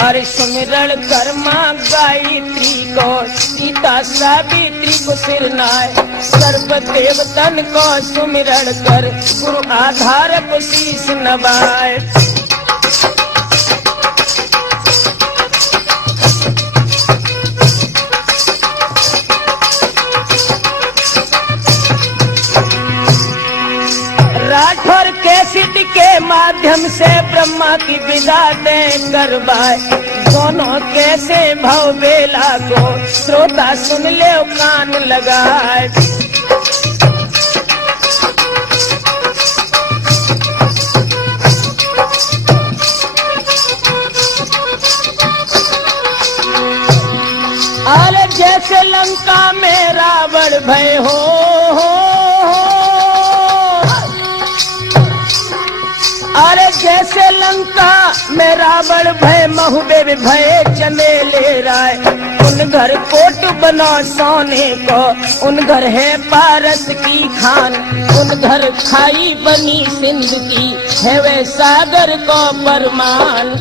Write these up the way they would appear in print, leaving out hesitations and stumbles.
अरे सुमिरण कर्मा गायत्री को सीता सावित्री को सिरनाय सर्व देवतन को सुमिरण कर गुरु आधार को शीश नवाए। राठौर कैसेट के माध्यम से ब्रह्मा की विदा दे करवाए। दोनों कैसे भाव बेला को श्रोता सुन ले कान लगाए। अरे जैसे लंका में रावण भय हो अरे जैसे लंका में रावण भय महुबे भय चमेले राय। उन घर कोट बना सोने को उन घर है पारस की खान। उन घर खाई बनी सिंध की है वे सागर को परमान।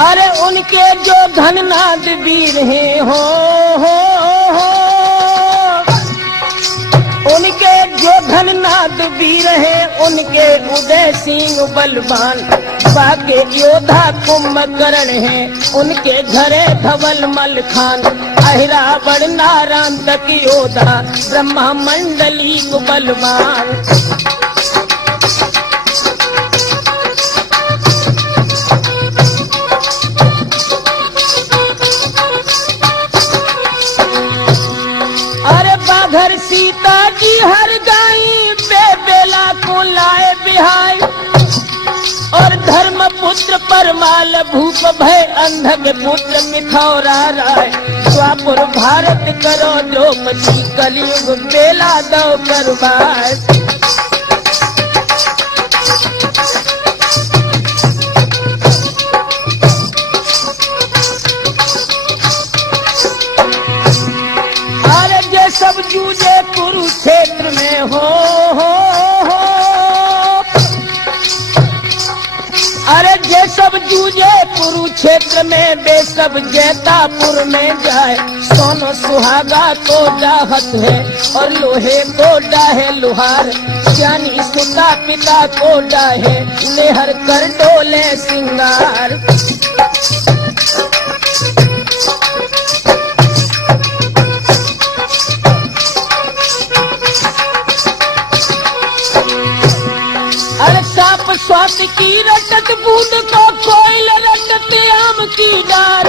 अरे उनके जो धननाद वीर हैं हो उनके जो धननाद वीर हैं उनके उदय सिंह बलवान। बाके योद्धा कुंभकर्ण हैं उनके घरे धवल मल खान। अहिरावण नारायण तक योद्धा ब्रह्मा मंडली को बलवान। घर सीता जी हर गाई बेला को लाए बिहाई। और धर्म पुत्र परमाल भूप भय अंधक पुत्र मिथौरा राय। द्वापुर भारत करो द्रौपदी कलयुग बेला दो करवाए। सब जूझे कुरुक्षेत्र में हो अरे जे सब जूझे कुरुक्षेत्र में वे सब जैतापुर में जाए। सोनो सुहागा को डाहत है और लोहे को डाहे लुहार। ज्ञानी सुता पिता को डाहे लेहर कर डोले सिंगार। स्वाति की रटत बूंद को कोयल रटत आम की डार।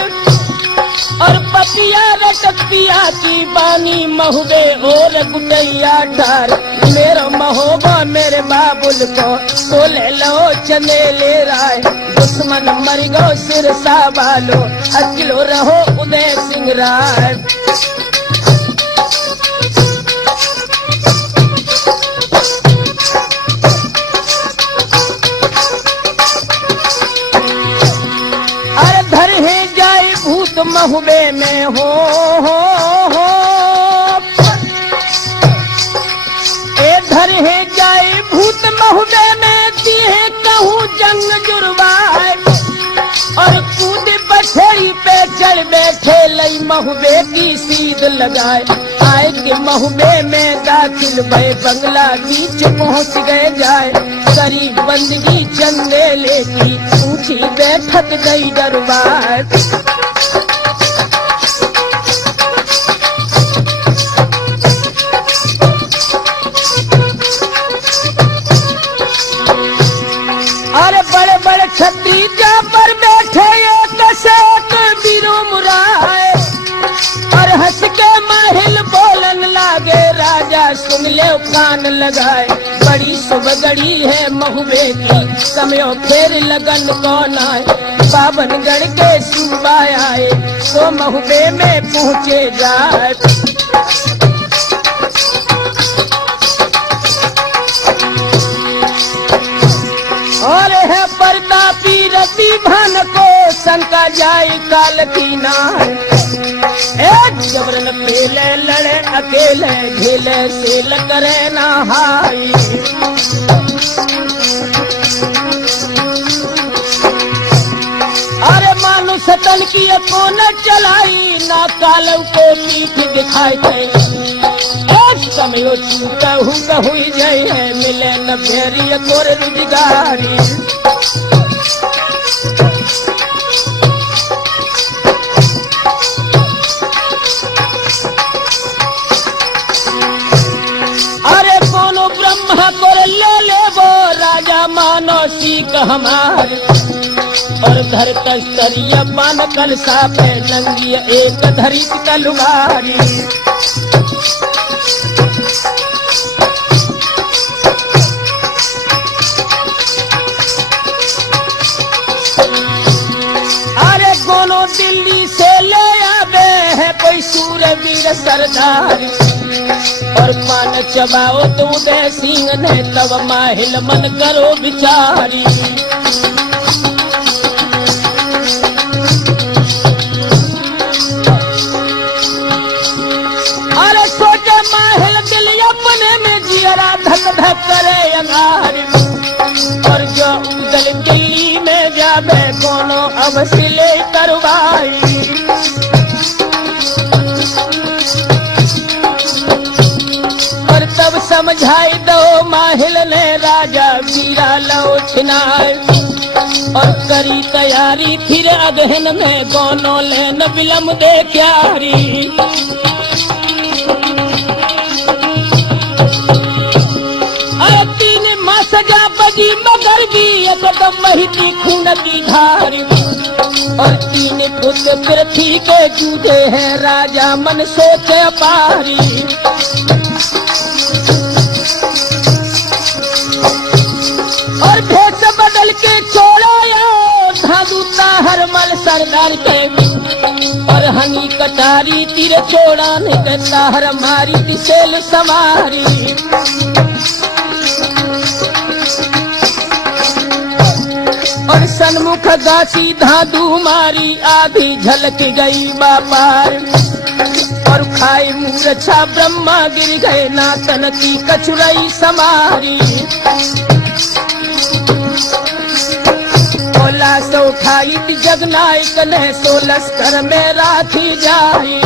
और पपिया रटत पिया की बानी महुबे और गुटैया ठार। मेरा महोबा मेरे बाबुल को तोले लो चमेले राय। दुश्मन मर गो सिरसा वालो अकेलो रहो उदय सिंह राय। महुबे में हो ए धर है जाए भूत महुबे में दिए कहूँ जंग जुर्वाए। और कूद बछड़ी पे चढ़ बैठे लई महुबे की सीध लगाए। आए के महुबे में दाखिल भय बंगला बीच पहुँच गए जाए। गरीब बंदगी चंदेले की ऊंची बैठक गई दरबार। अरे बड़े बड़े छत्री जा पर बैठे एक से एक बीरो मुराए। और हंस के महल बोलन लागे राजा सुन ले कान लगाए, बड़ी सुबगड़ी है महुबे की, कमयो फेर लगन कौन आए। बाबनगढ़ के सूबा आए तो महुबे में पहुँचे जाए। और है प्रतापी रति भान को शंका जाए काल की नाय। एक जबरन पेले लड़े अकेले, झेले सेल करे ना हाई। अरे मानुष तन की को न चलाई, ना काल को पीठ दिखाई दे। समय छूटा हुई जाए है, मिले न फेरी कोर रुजगारी। अरे कोनो ब्रह्मा कोर ले वो, राजा मानो सीख हमारे। और धर कस्तरिया पान कल सापे, नंगी एक धरी तलवारी। दिल्ली से ले आवे है कोई सूरवीर सरदार। और पान चबाओ तो उदय सिंह ने तब माहिल मन करो बिचारी। अरे सोचे माहिल दिल अपने में जियरा धक धक करे अंगारी। और जो उदल दिल्ली में जावे कोनो अब सिले करवाई। और तब समझाई दो माहिल ने राजा वीरा लो छिनाए। और करी तैयारी फिर अगहन में गोनो लेन विलम दे क्यारी। सजा बजी मगर भी एकदम महती खून की धारी। और 3 पुत्र पृथ्वी के जूझे हैं, राजा मन सोचे पारी। और भेष बदल के छोड़ाया धादू ताहर मल सरदार के। और हनी कटारी तीर छोड़ाने के ताहर मारी तिसेल समारी। और सन्मुख दासी धादू मारी, आधी झलक गई बापार। और खाए मूर्छा ब्रह्मा गिर गए, नातन की कछुरई समारी। ओला सो उठाई जगनायक ने, 16 कर में राखी जाई।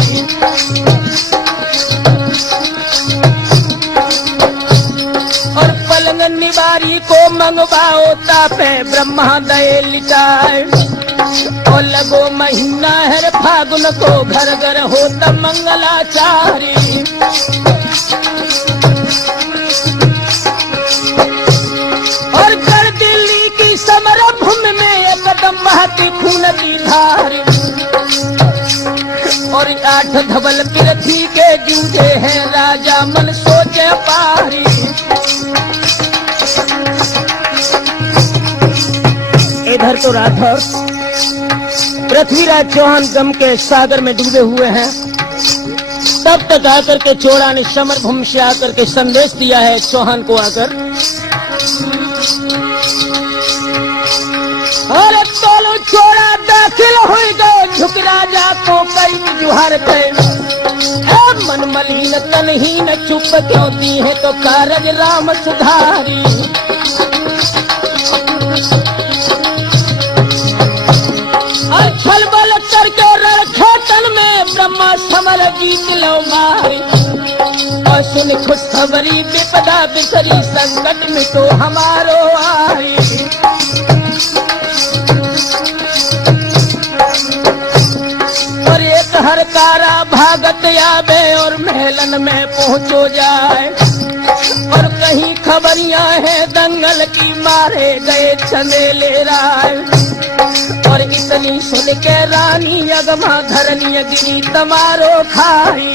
और पलंग निवारी को मंगवाओ, तापे ब्रह्मा दये लिटाए। और लगो महीना है फागुन को, घर घर होता मंगलाचारी। और कर दिल्ली की समर भूमि में एकदम बहती खून की धार। और 8 धवल पृथ्वी के जूझे हैं, राजा मन सोचे पारी। इधर तो राठौर पृथ्वीराज चौहान गम के सागर में डूबे हुए हैं। तब तक आकर के चोड़ा ने समर भूमि से आकर के संदेश दिया है चौहान को आकर। और तोलो चोड़ा दाखिल हो गए, झुक राजा को कई जुहार गए। मन मलिन तनहीन चुप क्यों दी है, तो कारज राम सुधारी। छल बल करके रखे तन में, ब्रह्मा समर जीत लो मारी। और सुन खुशखबरी विपदा बिसरी, संकट मिटो हमारो आई। और एक हरकारा भागत आवे, और महलन में पहुंचो जाए। और कहीं खबरियां हैं दंगल की, मारे गए चमेले राय। और इतनी सुन के रानी अगमा धरनी गिरी तमारो खाई।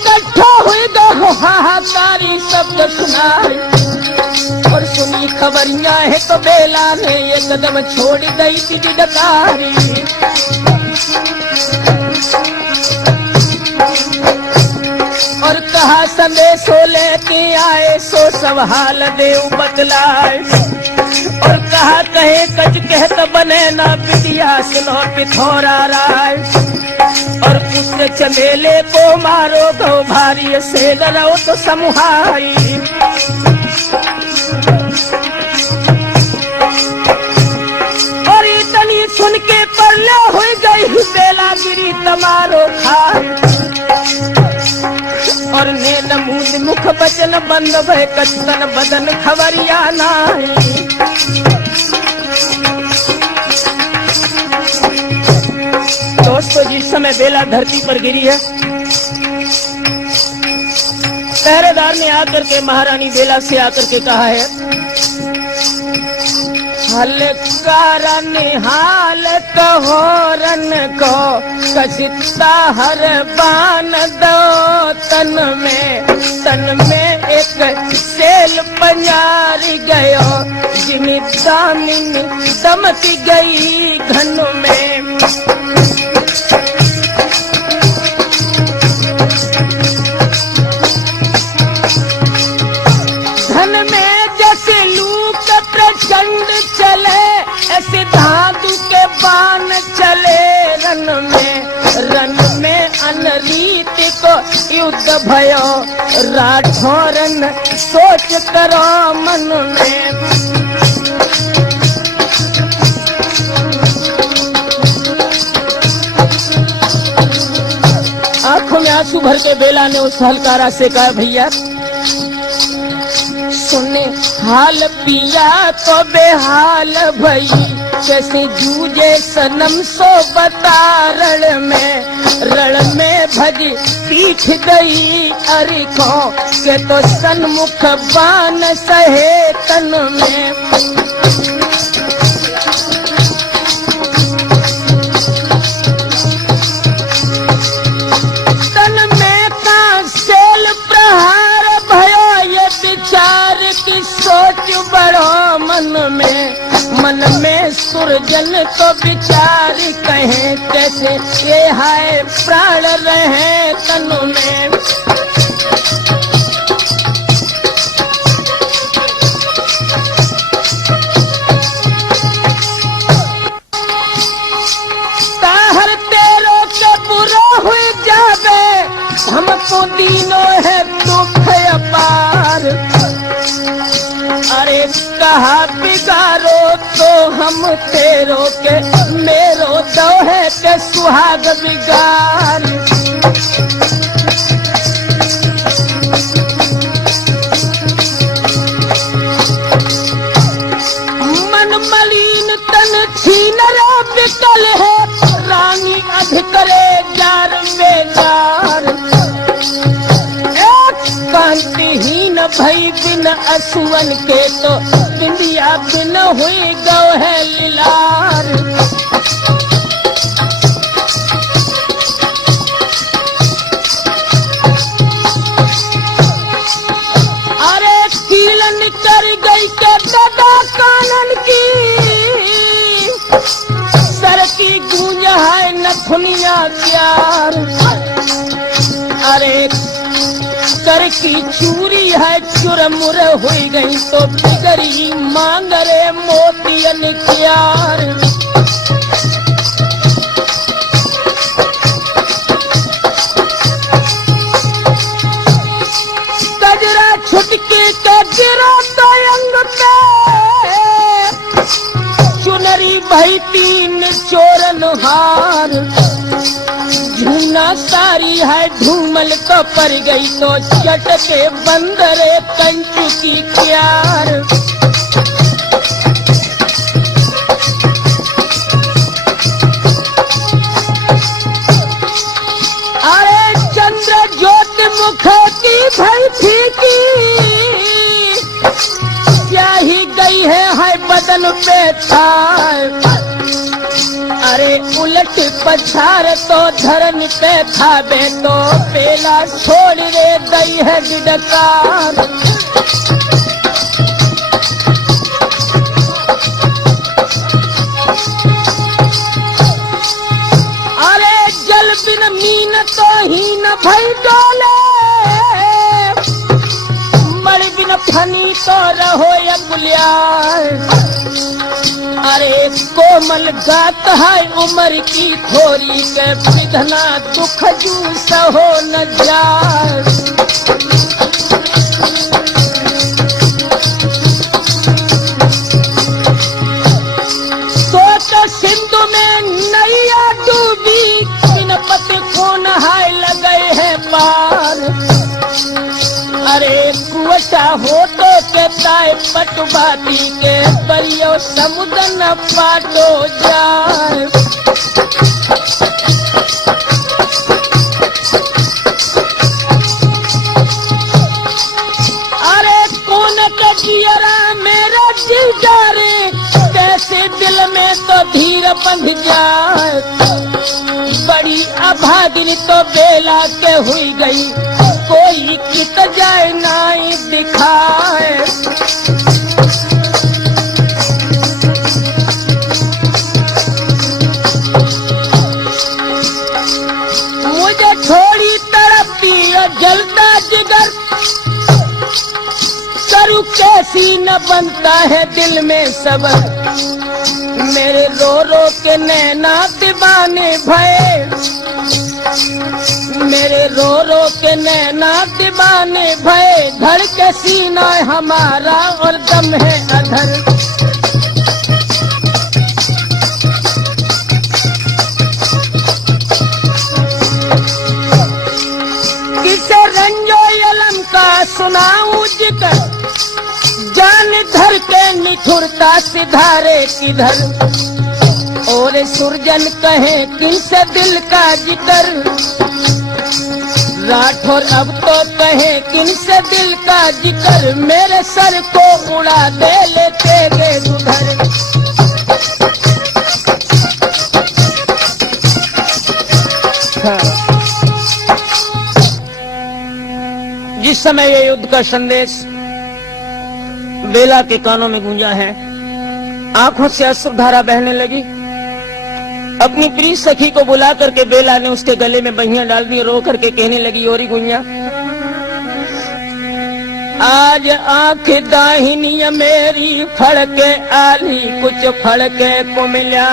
इकट्ठा हुई गो हाहाकारी शब्द सुनाई और सुनी खबरियां है तो बेला ने एकदम छोड़ गई थी डकारी। और कहा संदेशो लेके आए सो सब हाल देव बदलाए। और कहा कहे कच कहत बने ना बिटिया सुनो पिथौरा राय। और पुत्र चमेले को मारो गो भारी से डरो तो समुहाई। और इतनी सुन के परले हो गई बेला गिरी तमारो खाए। और नैन मूंद मुख बचन बंद भय कचकन बदन खबरिया नाई। दोस्तों जिस समय बेला धरती पर गिरी है, पहरेदार ने आकर के महारानी बेला से आकर के कहा है, हल कारण हाल कहोरन को कसिता हर बान दो तन में एक सेल पंजार गयो जिनी दामिन दमक गई घन में। धन में जैसे लूक प्रचंड चले ऐसे धातु के बाण चले रन में अनरीति को युद्ध भयो राठौरन सोच करो मन में। आंखों में आंसू भर के बेला ने उस हलकारा से कहा, भैया सुने हाल पिया तो बेहाल भई कैसे जूझे सनम सो बता रण में भज पीठ गई अरिखों के तो सन्मुख बान सहे तन में। तन में का सेल प्रहार भयो ये विचार की सोच बड़ो मन में सुरजन तो विचार कहे कैसे ये हाय प्राण रहे तन में। ताहर तेरो के बुरा हुई जावे हमको दीनो है दुख अपार। अरे कहा बिगारो तो हम तेरो के मेरो दो है के सुहाग बिगार। मन मलिन तन छीन रो बिकल है रानी अधिक करे जार बेजार। कांतिहीन भई बिन असुवन के तो बिंदिया बिन हुई गौ है लीलार। अरे कीलन कर गई के दादा कानन की सर। सर की गूंज है नथुनिया प्यार, अरे सर की चूरी है चुरमुर हुई गई तो बिगड़ी मांग रे मोतियन प्यार। गजरा छुटकी का गिरा तो अंग पे चुनरी भई तीन चोरन हार। झूना सारी है धूमल तो पर गई तो चट के बंदरे कंचु की प्यार। अरे चंद्र ज्योति मुख की भई फीकी क्या ही गई है बदन पे छाए। अरे उलट पछार तो धरन पे खाबे तो बेला छोड़ रे दई है गिडकार। अरे जल बिन मीन तो ही न भई डोले, मर बिन फनी तो रहो अकुलियार। अरे कोमल गात है उम्र की थोरी के विधना दुख जू सहो न जाए। सोच सिंधु में नैया डूबी, बिन पति कौन हाय लगे है पार। अरे कुआसा हो तो कहता है पटुबाती के परियो समुद्र न पाटो जाए। अरे कौन का जियरा मेरा दिल जारे, कैसे दिल में तो धीर बंध जाए। बड़ी अभागिनी तो बेला के हुई गई, कोई कित जाए नाई दिखाए। मुझे छोड़ी तड़पती और जलता जिगर, करूं कैसी न बनता है दिल में सबर। मेरे रो रो के नैना दीवाने भये, मेरे रो रो के नैना दीवाने भये। धड़ के सीना हमारा और दम है अधर। किसे रंजो यलम का सुनाऊं जिक्र, जान धर के निठुरता सिधारे किधर। और सुरजन कहे किनसे दिल का जिक्र, राठौर अब तो कहे किनसे दिल का जिक्र। मेरे सर को उड़ा दे लेते गे उधर। जिस समय ये युद्ध का संदेश बेला के कानों में गूंजा है, आंखों से अश्रुधारा बहने लगी। अपनी प्रिय सखी को बुला करके बेला ने उसके गले में बहियां डाल दी, रो करके कहने लगी, ओरी गुइया आज आंख दाहिनी मेरी फड़के आली, कुछ फड़के को मिला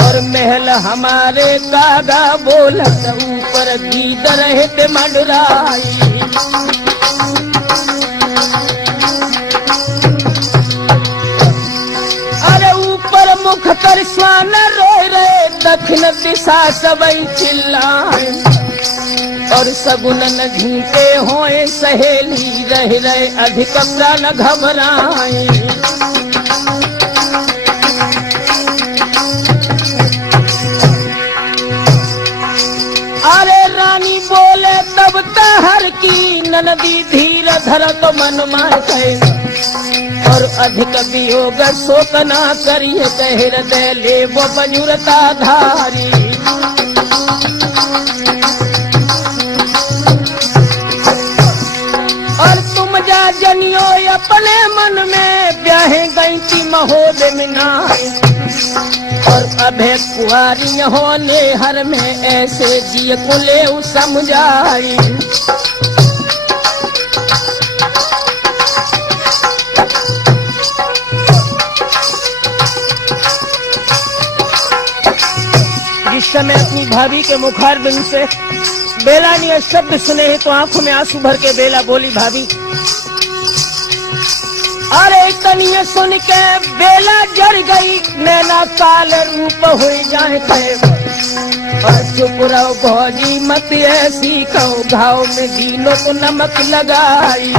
और महल हमारे कागा बोलत ऊपर गीत रहते मंडराई। मुख कर स्वान रोए रहे, दक्षिण दिशा सबई चिल्लाए। और सगुनन झूठे होए सहेली, रह रहे अधिक प्राण घबराए। अरे रानी बोले तब तहर की, ननदी धीर धर तो मन मार गए। और अधिक वियोग शोक ना करिए, हृदय ले वो बजुरता धारी। और तुम जा जनियो अपने मन में, ब्याहे गई थी महोद मिनाए। और अभे कुआरी होने हर में, ऐसे जिय को ले समझाई। इस समय अपनी भाभी के मुखारबिंद से बेला ने शब्द सुने हैं तो आंखों में आंसू भर के बेला बोली, भाभी। अरे कनिया सुन के बेला जड़ गई, नैना काल रूप हो जाए थे। और चुप रहो भौजी मत ऐसी कहो, घाव में दीनों को नमक लगाई।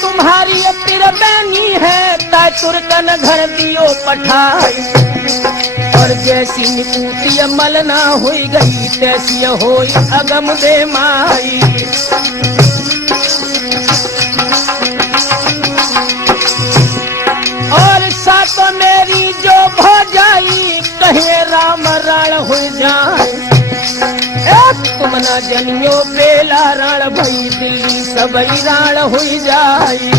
तुम्हारी तिरबैनी है, तुरकन घर दियो पठाई। और जैसी निपूती अमल ना हुई गई तैसी होई अगम दे माई। और साथ मेरी जो भौजाई कहे राम रण हो जाए, तुम न जनियो बेला रण भई दिल्ली सबई रण हो जाए।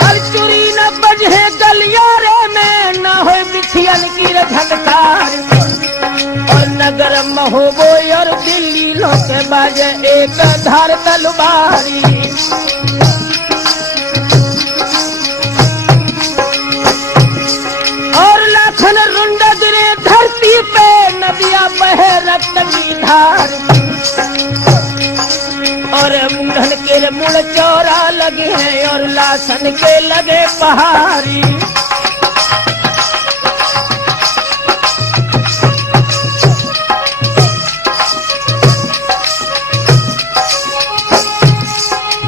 हर चुरी न बजे गलियारे में न हो बिछियन की झनकार, और नगर महोबो और दिल्ली लोके बाजे एक धार तलवारी। लाखन रुंड गिरे धरती पे नदियां बहे रक्त की धार, और मुंडन के मुड़ चौरा लगे हैं और लाशन के लगे पहाड़ी।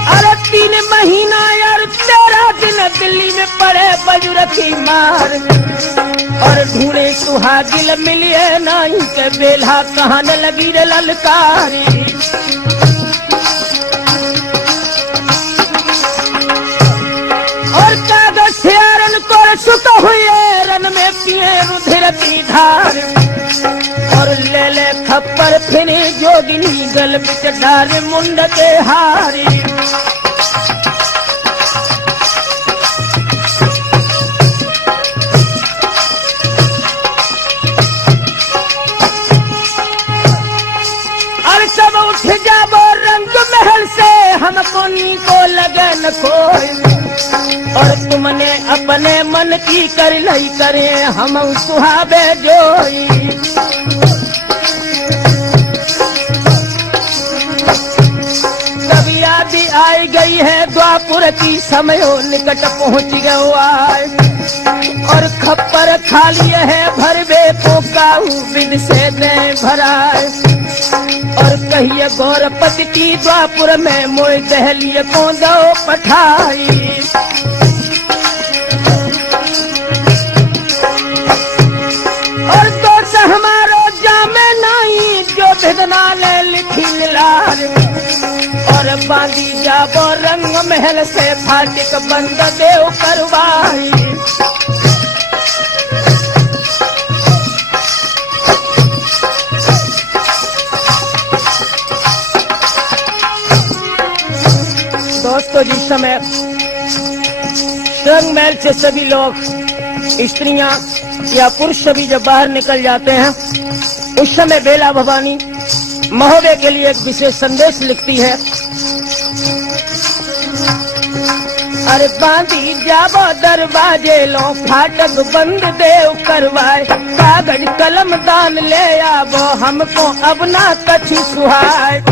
अरे 3 महीना और 13 दिन दिल्ली में पड़े बजुर की मार, और ढूंढे सुहागिल मिलिए नहीं के बेला कहन लगी रे ललकारी। और कागज सियारन को सुत हुए रन में पिए रुधिर की धार, और ले ले खप्पर फिर जोगिनी गल बिच डाल मुंड के हारी। सब उठ जाबो रंग महल से हमको नी को लगन खोई, और तुमने अपने मन की कर लई करे हम सुहाबे जोई। तब याद आई गई है द्वापुर की समयो निकट पहुंच गयो आए, और खप्पर खाली है भरबे तो काहू बिन से दे भराए। और कहिए गौरपति की द्वापुर में मोय दहलिए को दो पठाई। और दोष हमारो जामे नहीं जो भिदना ले लिखी निलार, और बांधी जाबो रंग महल से फाटिक बंद देव करवाई। दोस्तों, जिस समय रंग महल से सभी लोग स्त्रियां या पुरुष सभी जब बाहर निकल जाते हैं, उस समय बेला भवानी महोदय के लिए एक विशेष संदेश लिखती है। अरे बांधी जाबो दरवाजे लो फाटक बंद देव करवाए, कागज कलम दान ले आबो हमको अब ना कछु सुहाए।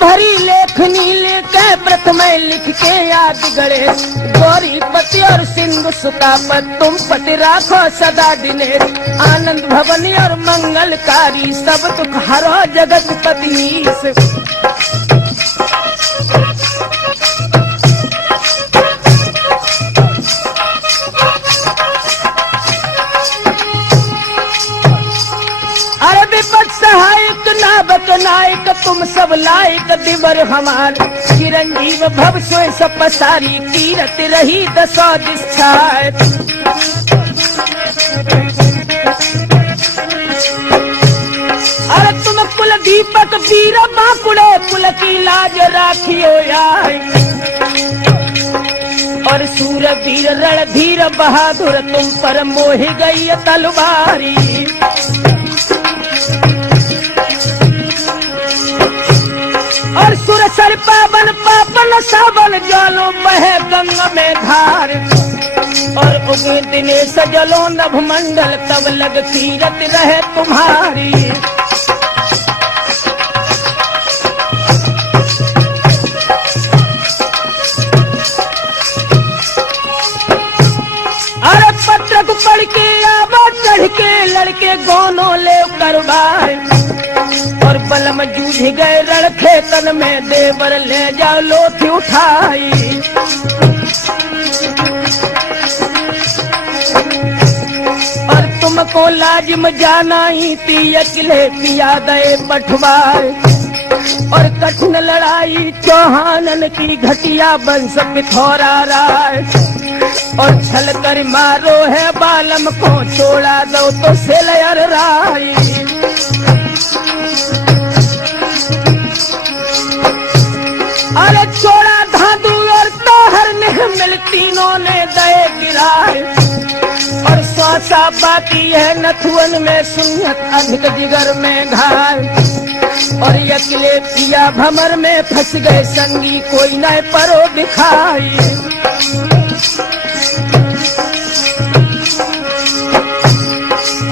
भरी लेखनी लेके प्रथम लिख के याद गणेश, गौरी पति और सिंधु सुता पर तुम पति राखो सदा दिनेश। आनंद भवनी और मंगलकारी सब दुख हरो जगत पति। सहायक नाबक नायक तुम सब लायक दिवर हमार, चिरंजीव भव सोय सब पसारी कीरत रही दसो दिशाए। अरे तुम कुल दीपक वीर बाकुड़े कुल की लाज राखियो आए, और सूर वीर रणधीर बहादुर तुम पर मोह गई तलवारी। और सुर सर पावन पापन सावन जलो बहे गंगा में धार, और उगे दिनेश जलो नभ मंडल तब लग तीरथ रहे तुम्हारी। अरे राम जूझ गए रण खेतन में, देवर ले जाओ लोथ उठाई। और तुमको लाजिम जाना ही थी, अकेले पिया दे पठवाए। और कठिन लड़ाई चौहानन की, घटिया बंश पिथौरा राय। और छल कर मारो है बालम को, छोड़ा दो तो सेलयर राय। अरे छोड़ा धादु और तोहर ने मिल, तीनों ने दए गिराए। और श्वासा बाकी है नथुअन में, सुनियत अधिक जिगर में घाय। और अकेले पिया भमर में फंस गए, संगी कोई न परो दिखाई।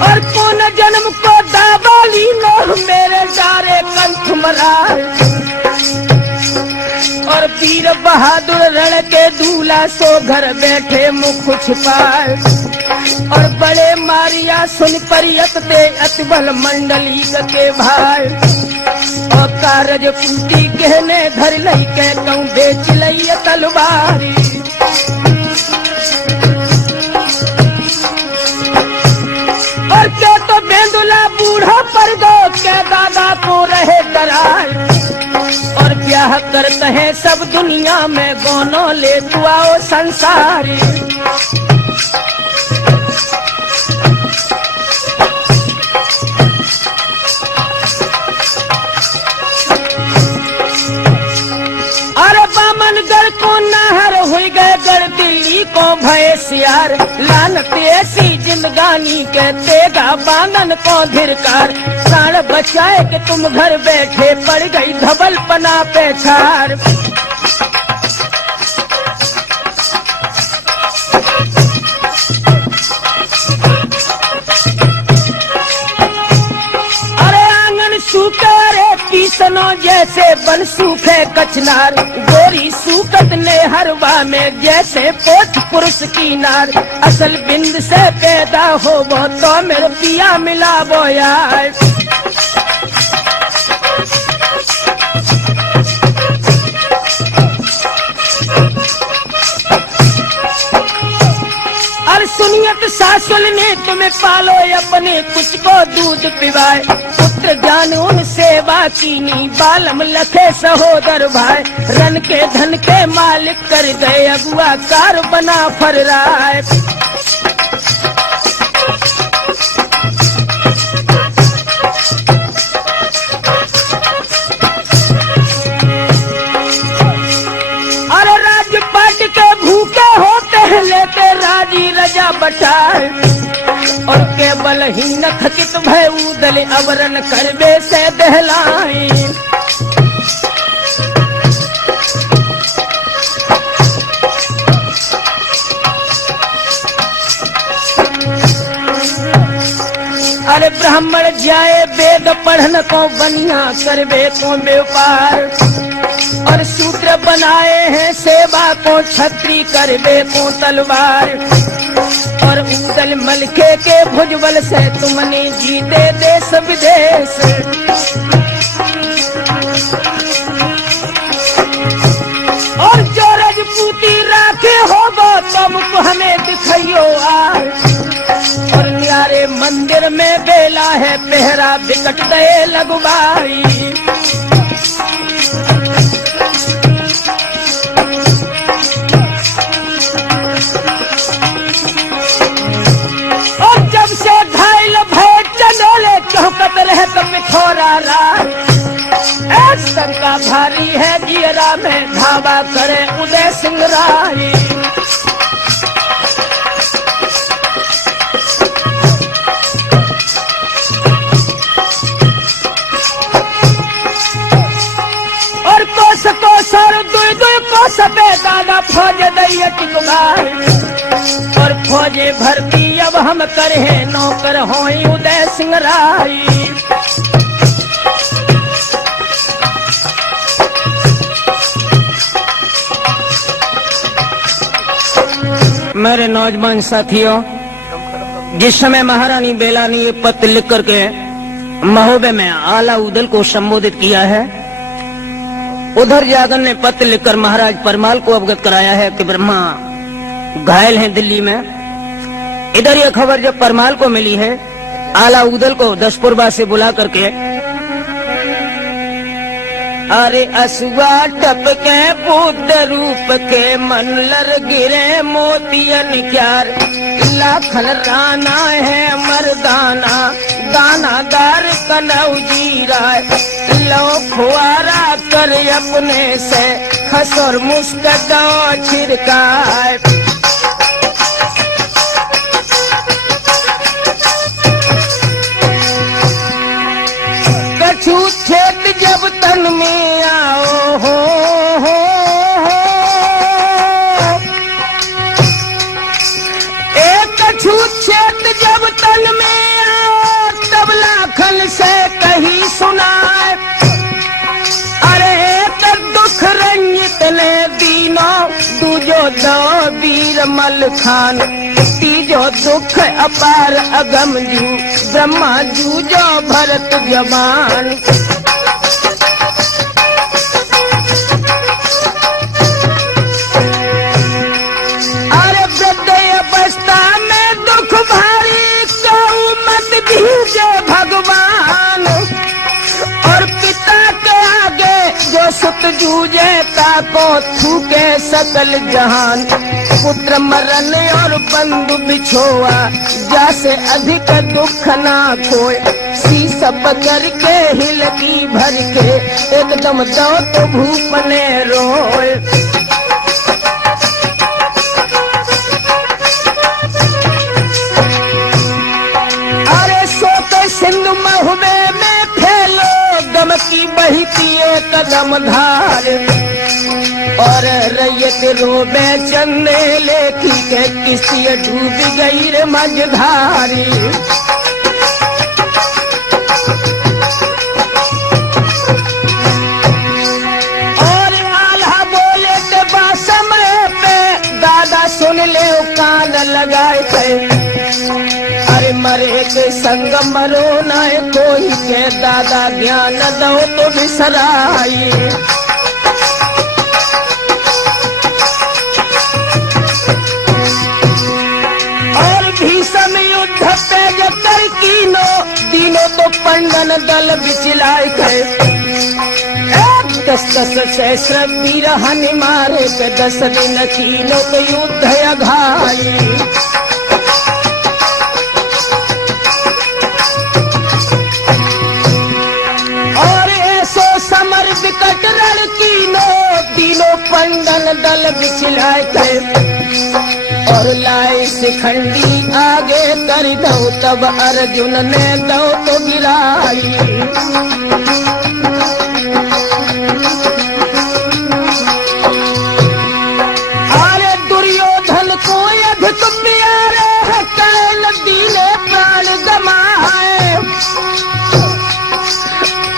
और कौन जन्म को दावाली लो, मेरे डारे कंठ मराए। और वीर बहादुर रण के दूल्हा, सो घर बैठे मुख छिपाए। और बड़े मारिया सुन परियत दे, अतबल मंडली के भाई। और कारज कुंती कहने धर लई, के कहूँ बेच लई तलवारी। और क्या तो बेंदुला बूढ़ा पर दो, के दादा को रहे डराए। और ब्याह करते हैं सब दुनिया में, गोनो ले तू आओ संसारी। अरे बामनगढ़ को नहर हुई गए, गढ़ दिल्ली को भय सियार। लानत ऐसी जिंदगानी के, तेगा बांधन को धिरकार। प्राण बचाए कि तुम घर बैठे, पड़ गई धवल पना पे छार। सूखे किसनो जैसे बन सूखे कचनार। गोरी सूखत ने हरवा में, जैसे पोच पुरुष की नार। असल बिंद से पैदा हो वो, तो मेरे पिया मिला वो यार। और सुनियत सासुल ने तुम्हें पालो, अपने कुछ को दूध पिवाए। पुत्र जान उन सेवा कीनी, बालम लखे सहोदर भाई। रन के धन के मालिक कर गए, अगुआ कार बना फर राय। अरे राजपाट के भूखे होते हैं, लेते राजी रजा बटाए। और केवल ही न खचित भय उदल, अवरन करबे से दहलाए। अरे ब्राह्मण जाए वेद पढ़न को, बनिया करबे को व्यापार। और सूत्र बनाए हैं सेवा को, छत्री करबे को तलवार। और उदल मलके के भुजबल से, तुमने जीते देश विदेश। और जो रजपूती राखे होगो, तब को हमें दिखाइयो आज। और न्यारे मंदिर में बेला है पहरा, बिकट गए लगवाई। का भारी है जियरा में, धावा करे उदय सिंह राय। और कोस कोसर दुई दुई कोस पे दादा फौज दैय टिकवार। और फौजे भर्ती अब हम करे, नौकर होई उदय सिंह राय। मेरे नौजवान साथियों, जिस समय महारानी बेला ने ये पत्र लिख करके महोदय में आला उदल को संबोधित किया है। उधर जागन ने पत्र लिखकर महाराज परमाल को अवगत कराया है कि ब्रह्मा घायल हैं दिल्ली में। इधर यह खबर जब परमाल को मिली है, आला उदल को दशपुरबा से बुला करके अरे असुआ टपके बुद्ध रूप के मन लर गिरे मोतियन क्यार लाखन राना है मर्दाना दानादार कनौजी राय लो खुआरा कर अपने से खसर मुस्कदो छिड़काए। कछु छेद जब तन में आओ हो एक कछु छेद जब तन में आओ तब लाखन से कही सुनाए। अरे तर दुख रंजित ने दीनो दूजो दो वीर मल खान तीजो दुख अपार अगम जू ब्रह्मा जूजो भरत जवान। अरे वृद्ध अवस्था में दुख भारी कहूँ मत दीजे भगवान और पिता के आगे जो सुत जूझे ताको थूके सकल जहान। पुत्र मरण और बंधु बिछोआ जैसे अधिक दुख ना खोए शीश पकड़ के हिलकी भर के एकदम दो तो भूपने रोए। अरे सोते सिंधु महुबे में फैलो गम की बहती एक कदम धार और रैयत रोबे चन्ने लेखी के किसी डूब गई रे मझधारी। और आल्हा बोले के बाद समय पे दादा सुन ले कान लगाए थे। अरे मरे के संग मरो न कोई के दादा ज्ञान दो तो बिसराई। भीषण युद्ध तेज कर कीनो तीनों तो पंडन दल बिचलाए गए। दस दस सहस्र वीर हनि मारे के 10 दिन तीनों तो युद्ध अघाई। और ऐसो समर विकट रण कीनो तीनों पंडन दल बिचलाए गए। और लाए शिखंडी आगे कर दो तब अर्जुन ने दो तो गिराई। अरे दुर्योधन को अधिक प्यारे है कैल दीने प्राण गमाए।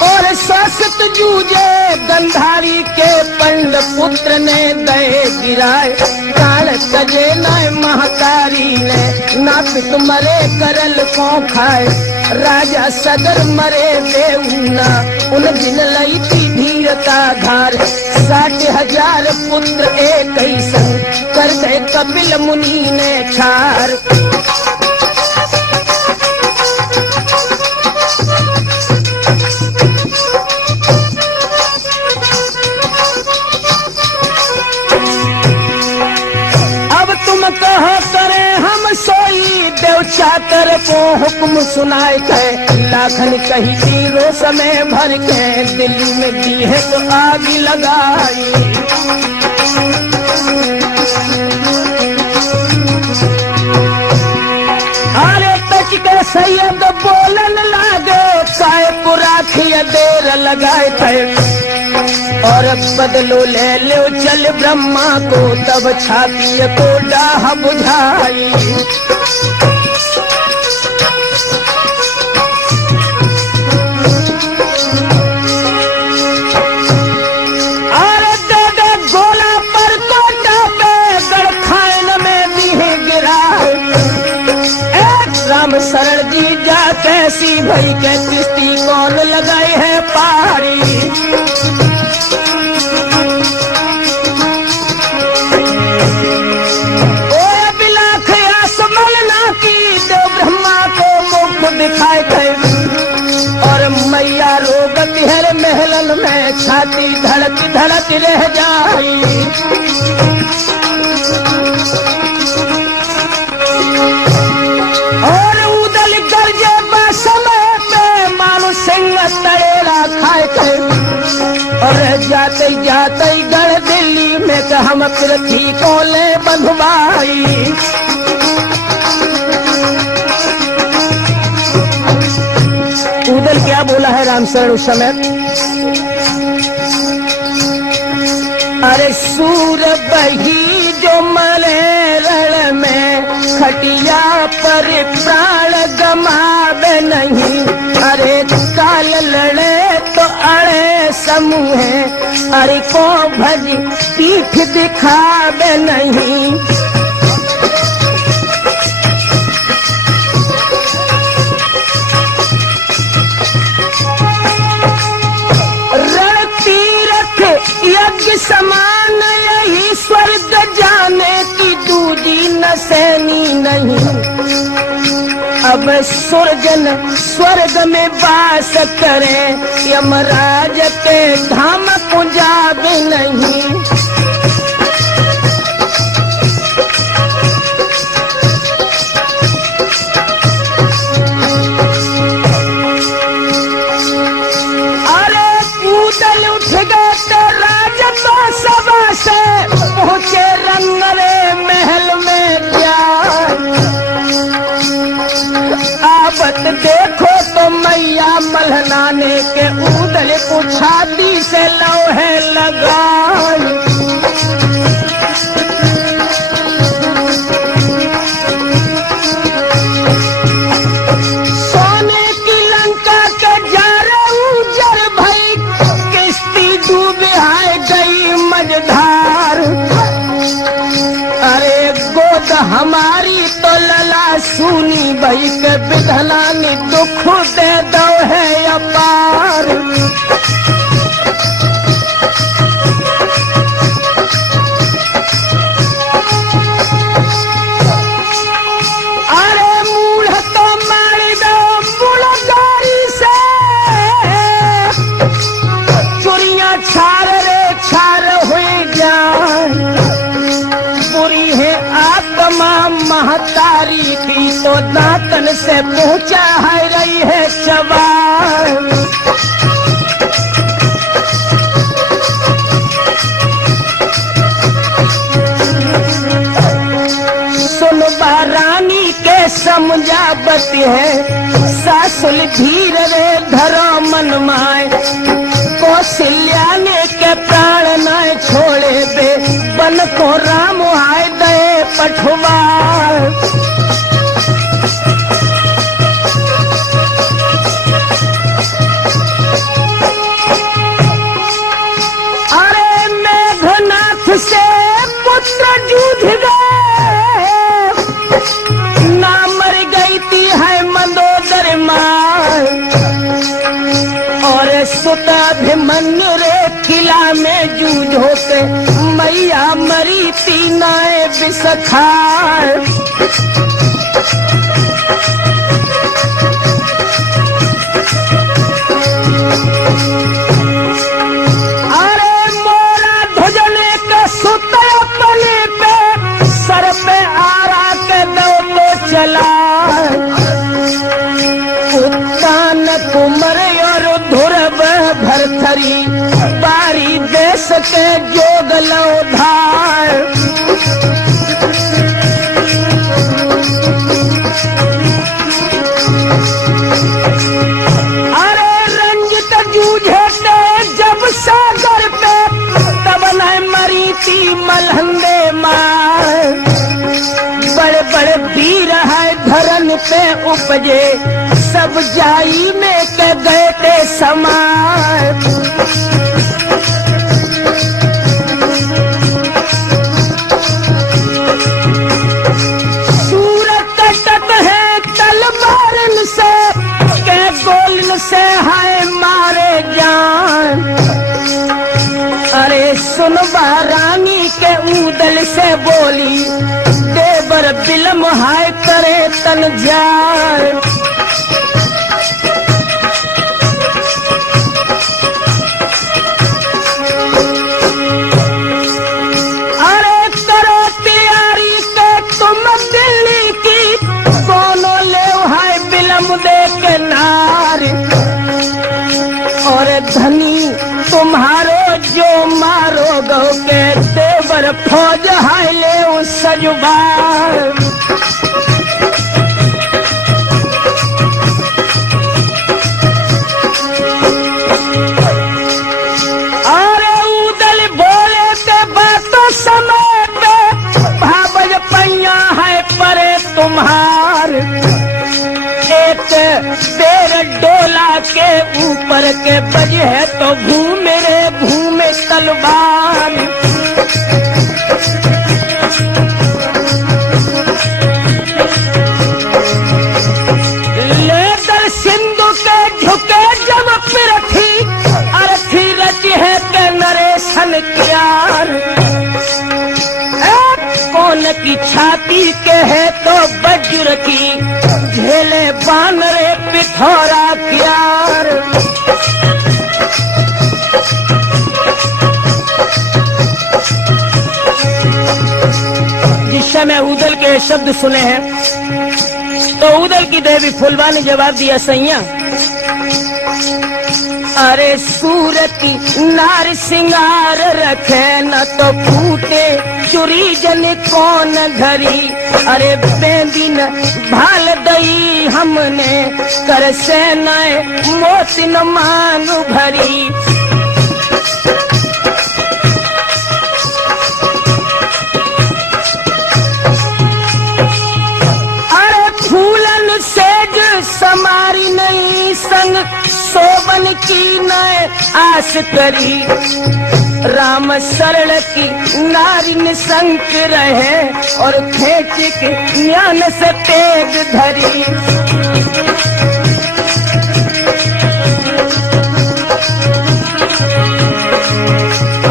और शासक जूझे गंधारी के पंड पुत्र ने दहे गिराए। तजे न महतारी ने नापित मरे करल को खाए। राजा सदर मरे देऊना उन दिन लई थी धीरता धार। 60,000 पुत्र एक ही संग कर दे कपिल मुनि ने छार। कहो करे हम सोई देव चाकर को हुक्म सुनाए थे। लाखन कही तीरों समय भर के दिल्ली में दी है तो आग लगाई। अरे तक के सैयद बोलन लागे काय पुराखी देर लगाए थे। और बदलो ले लो चल ब्रह्मा को तब छाती को डाह बुझाई। अरे दे गोला पर कोटा पे गड़खाइन में भी गिरा। एक राम शरण जी जा कैसी भई के किस्ती धड़क धड़क रह जाई। और उदल गरजे समय पे मानो सिंह तड़ेला खाए थे। और जाते जाते गढ़ दिल्ली में तो हम पृथ्वी को ले बंधवाई। उदल क्या बोला है रामशरण उस समय? अरे सूर बही जो मरे रण में, खटिया पर प्राण गमावे नहीं। अरे काल लड़े तो अड़े समूह, अरे को भज पीठ दिखावे नहीं। यज्ञ समान यही स्वर्ग जाने की दूजी न सैनी नहीं। अब सुरजन स्वर्ग में वास करे, यमराज के धाम को जावे नहीं। सभा से पहुंचे रंगरे महल में क्या आवत देखो तो मैया मल्हनाने के उदल को छाती से लोहे लगाई। सोने की लंका के जारे उजर भई, किश्ती डूबे आए गई मझधार। अरे गोद हमारी तो लला सुनी भई के विधलानी दुख दे दो है अपार। अरे मूढ़ तो मारी दो बुलगारी से, चुरिया छार रे छार हुई जान। बुरी है आत्मा महतारी थी तो दांतन से पहुंचा है रही है चबार। सुन रानी के समझावत है, सासुल धीर रे धरो मन माए। कौशल्या ने के प्राण न छोड़े दे, बन को राम आए दे पठवार। अरे मेघनाथ से पुत्र जूझ गए, ना मर गई थी है मंदोदर माँ। और सुताभिमन्यु रे किला में जूझ होते, मैया मरी तीनाए बिसखार। अरे मोरा ध्वजने के सुते पले पे, सर पे आरा के दो तो चला। उत्तान कुमर और धुरब भरथरी, बारी देश के जोग लौधार। अरे रंजित जूझे जब सागर पे, तब न मरी थी मलहंदे मार। बड़े बड़े वीर है धरन पे उपजे, सब जाई में के गए थे समार। सूरत कटक है तलवारन से, के गोलन से है मारे जान। अरे सुनबा रानी के उदल से बोली, देवर बिलम हाय करे तन जान। लोगों के देवर फौज हाइले उस सजुबार। अरे उदल बोले ते बातों समय पे भावज पैया है परे तुम्हार। एक पेड़ डोला के ऊपर के बजे है तो घूमे रे घूमे तलवार। लेकर सिंधु के झुके जब पिरथी अर्थी रची है के नरेशन क्यार। कौन की छाती के है तो वज्र की झेले बानरे पिथौरा क्यार। जिस समय उदल के शब्द सुने हैं तो उदल की देवी फुलवा ने जवाब दिया, सैया अरे सूरत नार सिंगार रखे न तो फूटे चुरी जन कौन धरी। अरे बेंदिन भाल दई हमने कर से नए मोतिन मांग भरी। अरे फूलन सेज समारी नहीं संग सोबन की नए आस करी। राम सरल की नारी निसंक रहे और खेच के ज्ञान से तेग धरी।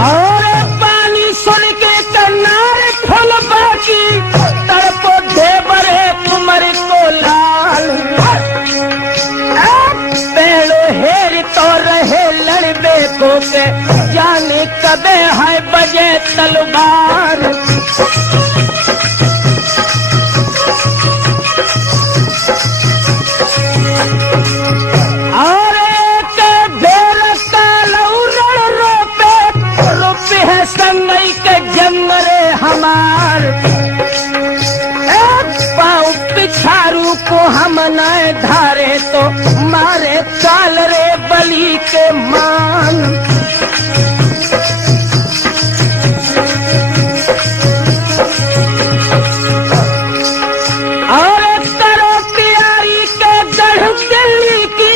और पानी सुन के कन्नार फल बाकी तड़पो देवर कुमर को लाल। पेड़ो हेर तो रहे लड़बे को के जाने कबे है बजे तलवार। और एक बेर कालौरण रोपे है संगई के जंगरे हमार। पाँव पिछारू को हम न धारे तो मारे काल रे बलि के मान। और करो प्यारी के गढ़ दिल्ली की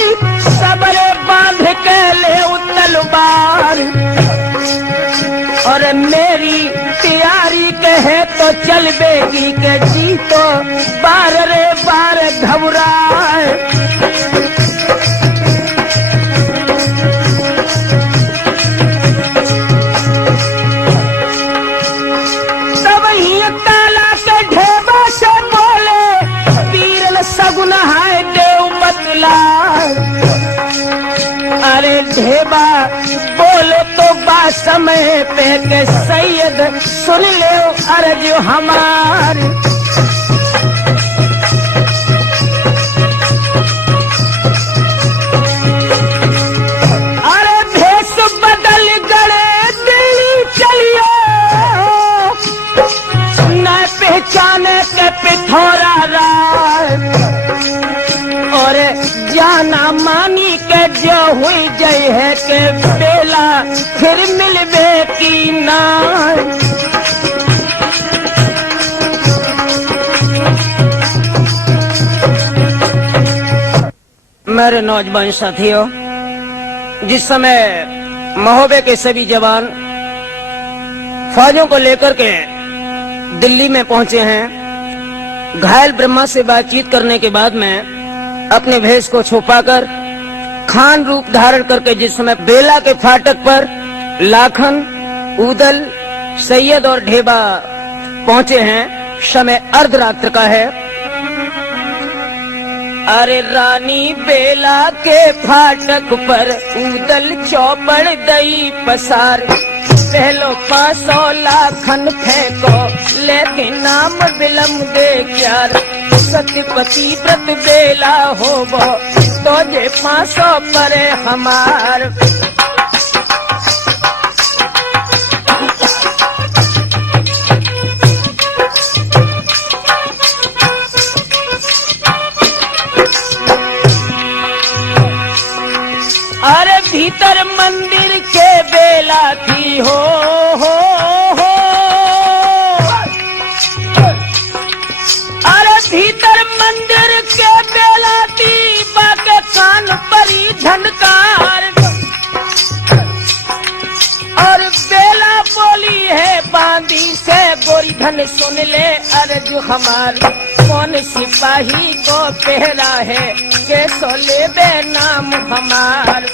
सबरे बांध के ले तलवार। और मेरी प्यारी कहे तो चल बेगी के जी तो बार रे बार घबराए। तब ही काला के ढेबा से बोले पीरल सगुन है देव बतला। अरे ढेबा बोले तो बा समय पे के सैयद सुन ले अर्ज हमार। अरे भेष बदल गड़े दिल्ली चलियो न पहचाने के पिथौरा राय। और जाना मानी के जो हुई जय है के बेला फिर मिलबे की ना। मेरे नौजवान साथियों, जिस समय महोबे के सभी जवान फौजों को लेकर के दिल्ली में पहुंचे हैं, घायल ब्रह्मा से बातचीत करने के बाद में अपने भेष को छुपाकर खान रूप धारण करके जिस समय बेला के फाटक पर लाखन, उदल, सैयद और ढेबा पहुंचे हैं, समय अर्धरात्र का है। अरे रानी बेला के फाटक पर उदल चौपड़ दई पसार। पहलो 500 लाखन फेंको लेकिन नाम विलम दे क्यार। सत्यपति व्रत बेला होबो तो जे 500 परे हमार। धन सुन ले अर्ज हमार, कौन सिपाही को पहरा है, कैसो लेबे नाम हमार।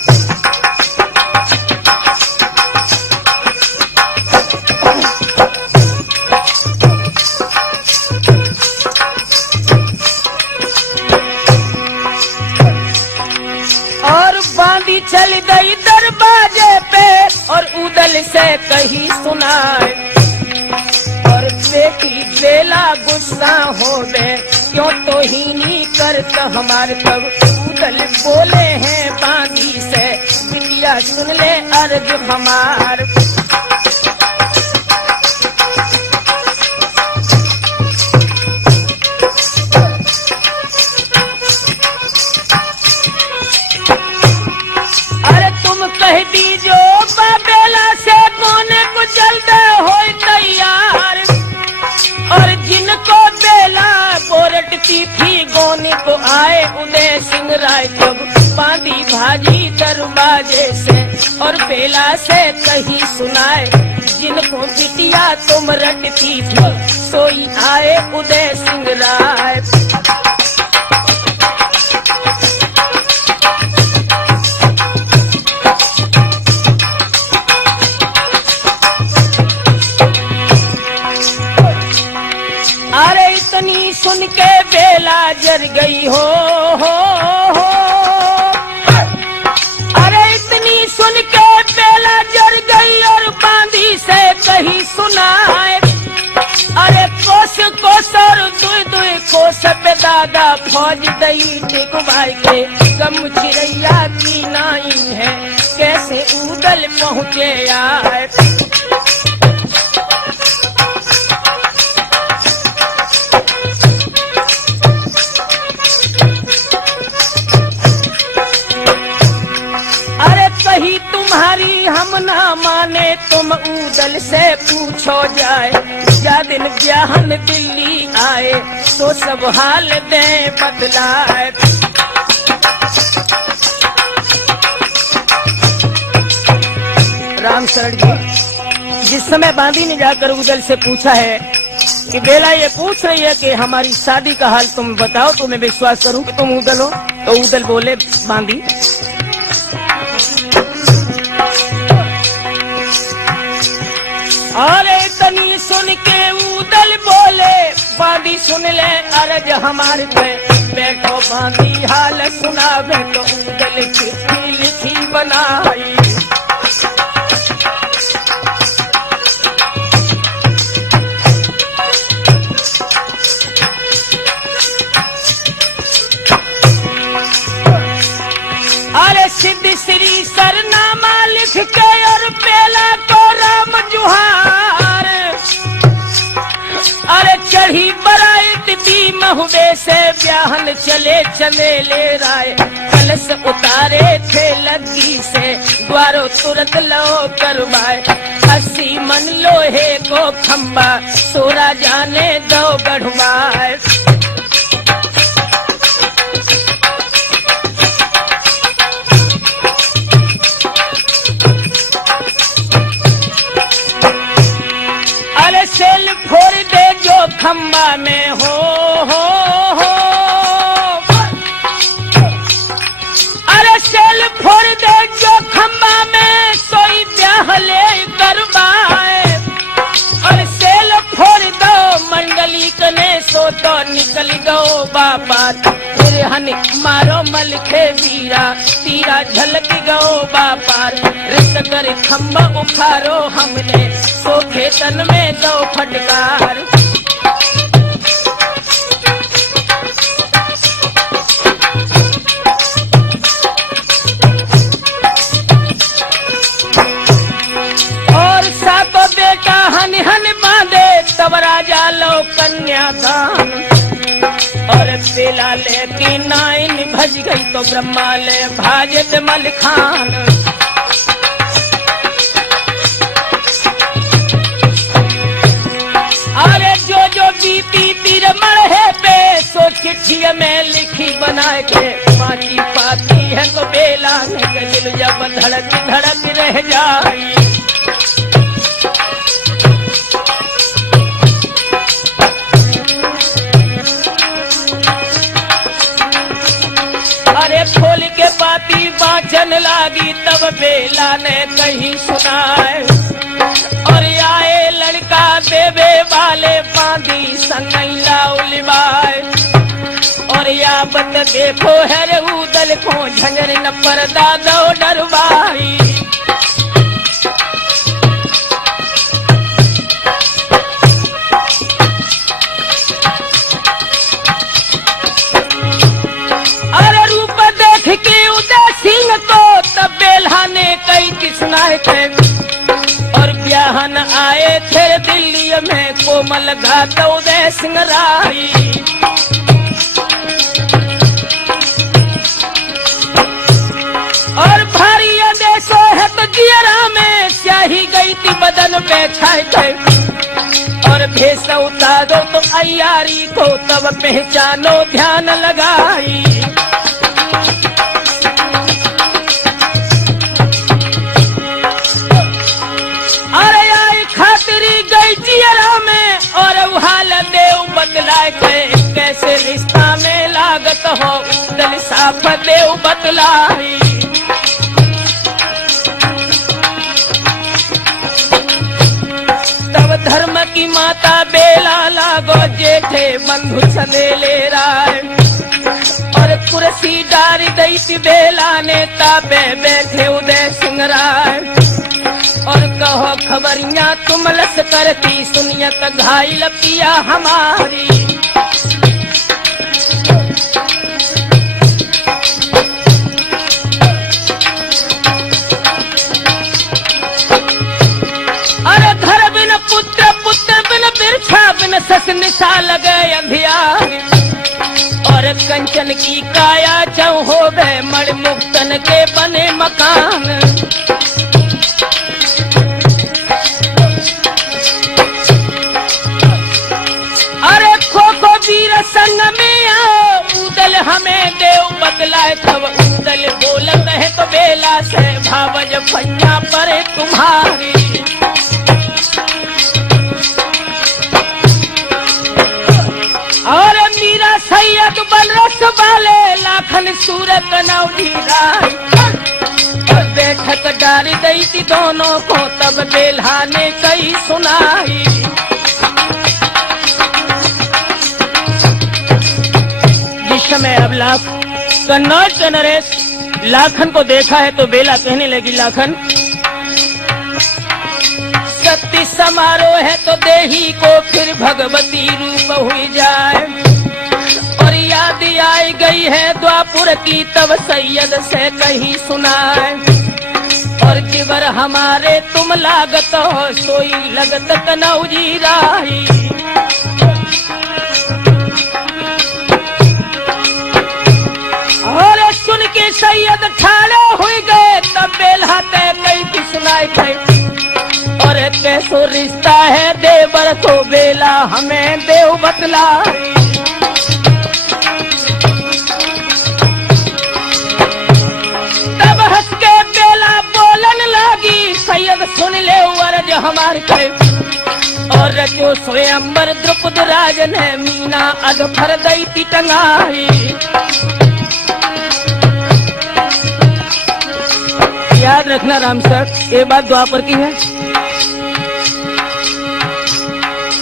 बांदी चल गई दरवाजे पे और उदल से कही सुनाए, और बेटी बेला गुस्सा हो गए, क्यों तो ही नहीं करता हमारे। तब उदल बोले हैं बांदी से, बिटिया सुन ले अर्ज हमार। कह दीजो बेला से कोने को जल्द हो तैयार, और जिनको बेला बोरटती थी गोने को आए उदय सिंह राय। जब बांधी भाजी दरवाजे से और बेला से कही सुनाए, जिनको बिटिया तुम रटती थी सोई आए उदय सिंह राय। सुन के बेला जर गई हो, अरे इतनी सुन के बेला जर गई और बांधी से कही सुनाए, अरे कोस कोस और दुई दुई कोस पे दादा फौज दई टिकवाई के, गम चिड़ैया की नाई है, कैसे उदल पहुँचे आए। तुम्हारी हम ना माने तुम उदल से पूछो जाए, या दिन ब्याहन दिल्ली आए तो सब हाल दे बदलाए। राम शरण जी, जिस समय बांदी ने जाकर उदल से पूछा है कि बेला ये पूछ रही है कि हमारी शादी का हाल तुम बताओ तो मैं विश्वास करूं कि तुम उदल हो, तो उदल बोले बांदी अरे तनी सुन के उदल बोले, बांदी सुन ले अर्ज हमारे पे, बैठो बांदी हाल सुना बैठो, उदल चिट्ठी लिखी बनाई। अरे सिद्ध श्री सरनामा लिख के और बेला को राम जुहार, अरे चढ़ी बरात दी महुबे से ब्याहन चले चमेले राय, कलश उतारे थे लग्गी से द्वारो तुरंत लो करवाए, 80 मन लोहे को खंबा सोरा जाने दो बढ़वाए। सेल फोड़ दे जो खंबा में हो, अरे सेल फोड़ दे जो खंबा में सोई ब्याह ले करवाए, और सेल फोड़ दो मंडली कने सो तो निकल गो बाबा, फिर हन मारो मल के वीरा तीरा झलक गो बाबा, रिस कर खंबा उखारो हमने सो खेतन में दो फटकार। और सातो बेटा हन हन बांधे तब राजा लो कन्यादान, और बेला लेके नाइन भज गई तो ब्रह्मा ले भाजत मल खान। अरे जो जो बीती तीर मरहे पे सो चिट्ठी में लिखी बना के, पाती पाती है तो बेला ने दिल जब धड़क धड़क रह जाई। गान लागी तब बेला ने कहीं सुनाए। और आए लड़का देवे वाले बांधी संगैला उलिबाए। और या बत देखो है रे उदल को झंझर न पर्दा दो डरवाई। अरे रूप देख के उदय सिंह को तब बेल्हा ने कई किसनाए थे। और ब्याहन आए थे दिल्ली में कोमल घात उदय सिंह राई। और भारी अंदेशो है तो जियरा में स्याही गई थी बदन पे छाए थे। और भेष उतारो तो अयारी को तब पहचानो ध्यान लगाई। अरे आई खातिरी गई जियरा में और हाल देव बतलाए थे। कैसे रिश्ता में लागत हो दल साफ देव बतलाई। धर्म की माता बेला लागो जेठे बंधु सदेले राय। और कुर्सी डारी दई थी बेला ने ताबे बैठे उदय सिंह राय। और कहो खबरियां तुम लस करती सुनियत घायल पिया हमारी। अरे घर बिन पुत्र पुत्र बिन बिरछा बिन सस निशा लगे अंधियार। और कंचन की काया चौ हो गए मण मुक्तन के बने मकान। अरे खो खो वीर संग में आओ उदल हमें देव बदलाए। तब उदल बोलत है तो बेला से भावज फैया पर तुम्हारी। और मीरा सैयद बनरस वाले लाखन सूरत नौधी राय। और बैठक डारी दई थी दोनों को तब बेल्हा ने कई सुनाई। जिस समय अब लाख कन्नौज के नरेश लाखन को देखा है तो बेला कहने लगी लाखन सती समारोह है तो देही को फिर भगवती रूप हुई जाए। और याद आई गई है द्वापुर की तब सैयद से कहीं सुनाए। और जिगर हमारे तुम लागत हो सोई लगत कनौजी राही। और सुन के सैयद ठाड़े हुई गए तब बेल्हा तय कई सुनाई थे। और कैसो रिश्ता है देवर को बेला हमें देव बतलाई। तब हंस के बेला बोलन लगी सैयद सुन ले वर्ज हमार के। और जो स्वयंवर द्रुपद राज ने मीना अधफर दई थी टंगाई। याद रखना राम सर ये बात द्वापर की है।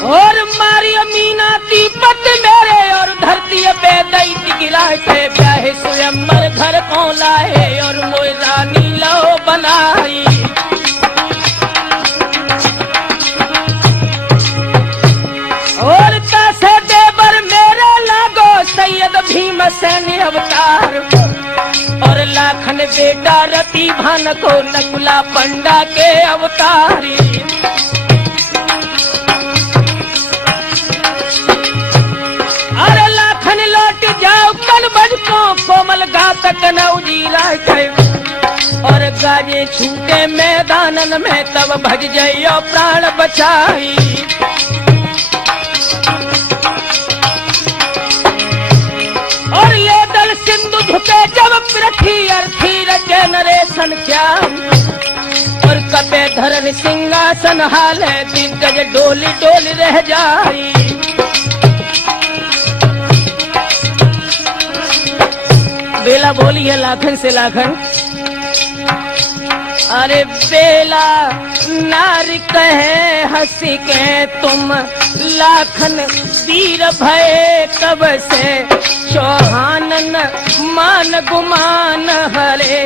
और मारी मीना दीपत मेरे और धरती पे दई गिराए थे। ब्याहे स्वयंवर घर को लाए और मोई रानी लो बनाई। और कैसे देवर मेरे लागो सैयद भीमसेन अवतार। और लाखन बेटा रति भान को नकुला पंडा के अवतारी। अरे लाखन लौट जाओ कल बज को कोमल घातक नौजी राय। और गाजे छूटे मैदानन में तब भज जाइयो प्राण बचाई। और ये दल सिंधु झुके जब पृथ्वी अर्थी रचे नरेशन श्याम। और कपे धरन सिंहासन हाल है दिग्गज डोली डोली रह जाई। बेला बोली है लाखन से लाखन अरे बेला नार कहे हंस के तुम लाखन वीर भय कब से चौहानन मान गुमान हरे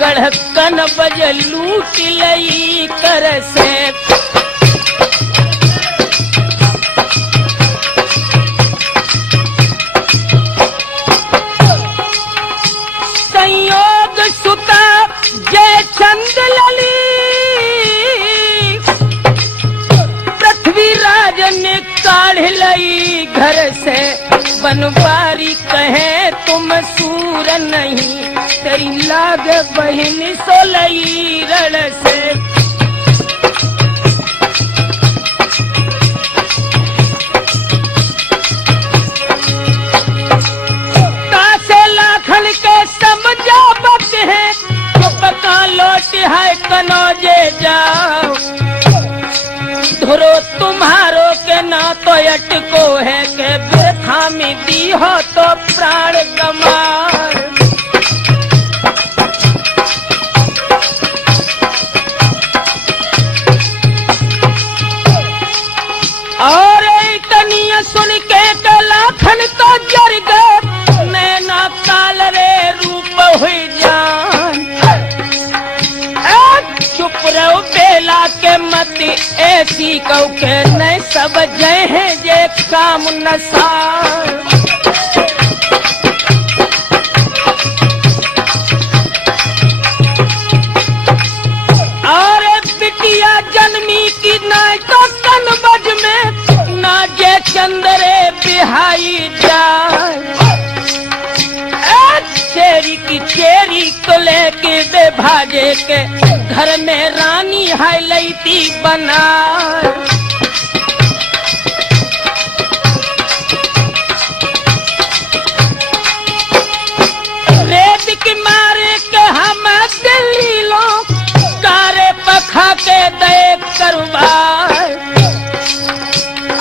गढ़कन बज लूट लई कर से संयोग सुता जय चंद लली पृथ्वीराज ने काढ़ लई घर से बनवारी कहे तुम सूर नहीं तेरी लाग बहिन सोलई रण से तासे लाखन के समझावत है पका लौट है कनौजे जाओ धुरो तुम्हारो के ना तो अटको है के बेखामी दी हो तो प्राण कमार और तनिया सुन के लाखन तो जर गए नैना काल रे रूप हुई जान चुप रहो बेला के मत ऐसी कौ के न सब जय है जे काम नसार और बिटिया जन्मी की ना तो कन बज में ना जे चंदरे बिहाई जाए चेरी की चेरी को लेके दे भाजे के घर में रानी है लईती बना रेत की मारे के हम दिल्ली लोग कारे पखा के देख करवाए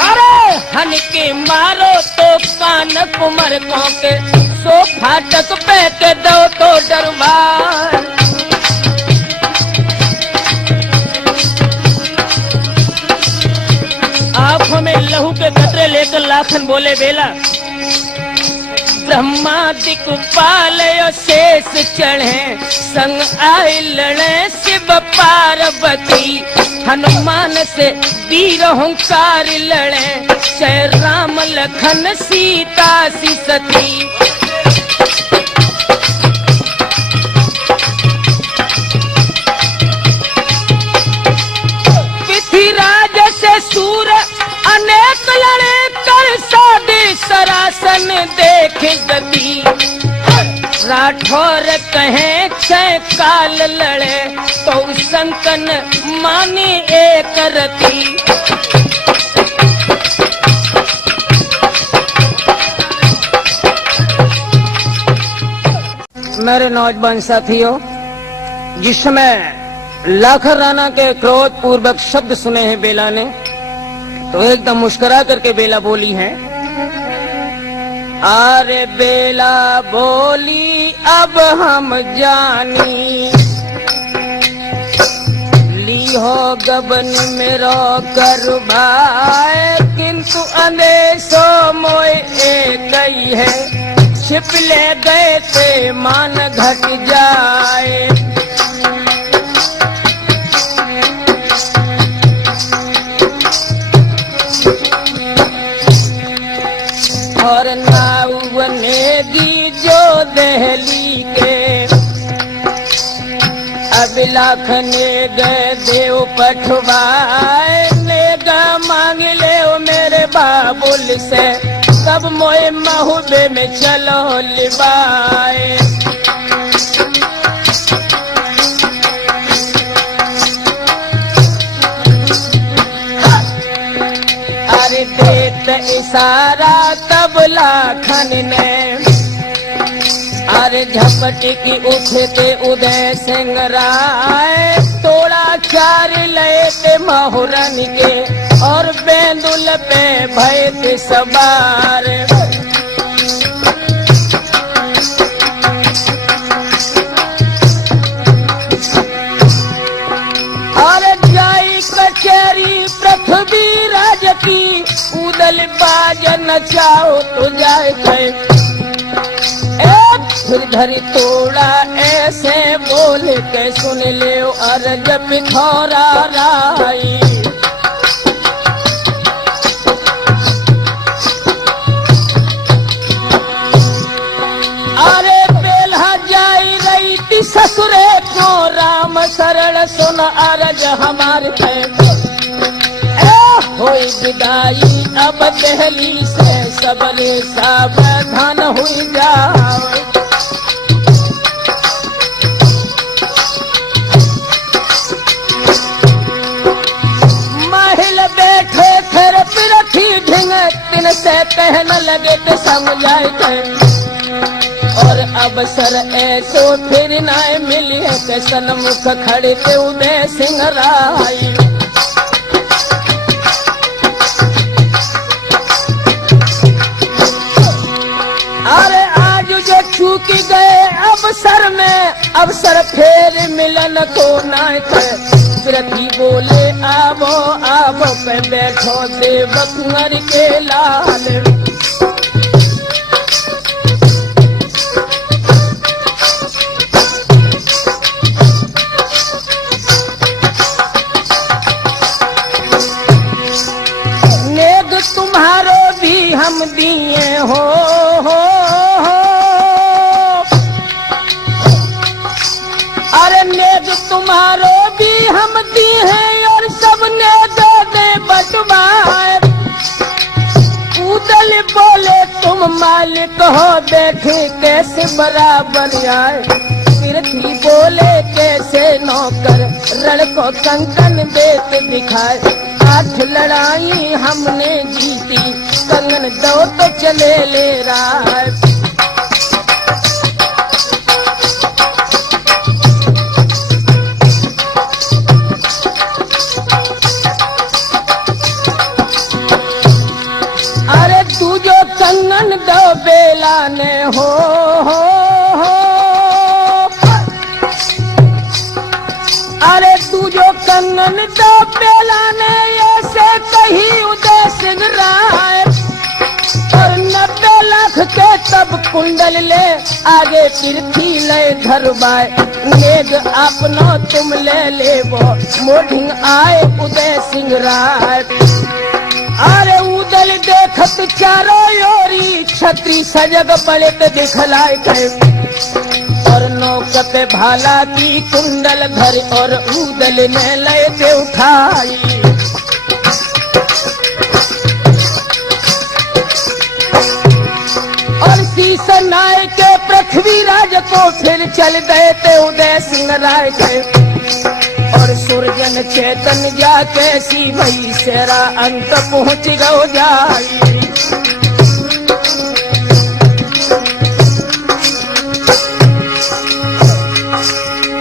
अरे हन के मारो तो कान कुमर को के सो फाटक पे के दो तो दरबार आंखों में लहू के कतरे लेकर लाखन बोले बेला ब्रह्मा दिक्पाल शेष चढ़े संग आए लड़े शिव पार्वती हनुमान से वीर हुंकार लड़े जय राम लखन सीता सी सती पृथ्वीराज से सूर अनेक लड़े कर सादे सरासन देख गति राठौर कहे छह काल लड़े तो संकन माने एक रति मेरे नौजवान साथियों जिस समय लाखन राणा के क्रोध पूर्वक शब्द सुने हैं बेला ने तो एकदम मुस्कुरा करके बेला बोली है अरे बेला बोली अब हम जानी ली हो गबन मेरो कर भाई किंतु अंदेशो मोए एक गई है छिप ले गए ते मान घट जाए और नावनेगी जो दहली के अब लाखने गए देव पठवाए नेगा मांग ले मेरे बाबुल से सब मोए महबे में चलो लिबाए अरे देत इशारा तब लाखन ने अरे झपटी की उठते उदय सिंह राय तोड़ा चार लेते महुरन के और बेंदुल पे भय सवार पृथ्वी राज की उदल बाज नचाओ तो जाए गए। फिर धरी तोड़ा ऐसे बोल के सुन ले अर्ज पिथौरा राई। अरे बेल्हा जाई रही थी ससुरे को राम शरण सुन अर्ज हमारे होई विदाई अब दहली से सबरे सावधान हुई जाओ। महल बैठे फिर पिरथी ढिंग तिन से कहन लगे तो समझाए थे और अवसर ऐसो फिर न मिली है के सन्मुख खड़े थे उदय सिंह राय। अरे आज जो चूक गए अवसर में अवसर फिर मिलन को ना पृथ्वी बोले आवो आवो पे बैठो देव कुंवर के लाल। नेग तुम्हारो भी हम दिए हो अरे नेग तुम्हारो भी हम दी हैं और सबने दे दे बटवाए। उदल बोले तुम मालिक हो देखे कैसे बराबर आए। पृथ्वी बोले कैसे नौकर रण को कंकन देते दिखाए। 8 लड़ाई हमने जीती कंगन दो तो चले ले रहा। अरे तू जो कंगन दो बेला ने हो अरे तू जो कंगन दो बेला ने ऐसे कही उदय सिंह राय। और 90 लाख के तब कुंडल ले आगे पृथ्वी ले धरवाए। नेग अपनो तुम ले वो मोढ़िंग आए उदय सिंह राय। अरे उदल देखत चारों ओरी छत्री सजग पड़े तो दिखलाए थे और नौकत भाला की कुंडल धर और उदल ने लेते उठाई। और शीश नाय के पृथ्वी राज को फिर चल गए थे उदय सिंह राय थे और सुरजन चेतन जा कैसी भई सेरा अंत पहुंच गो जाई।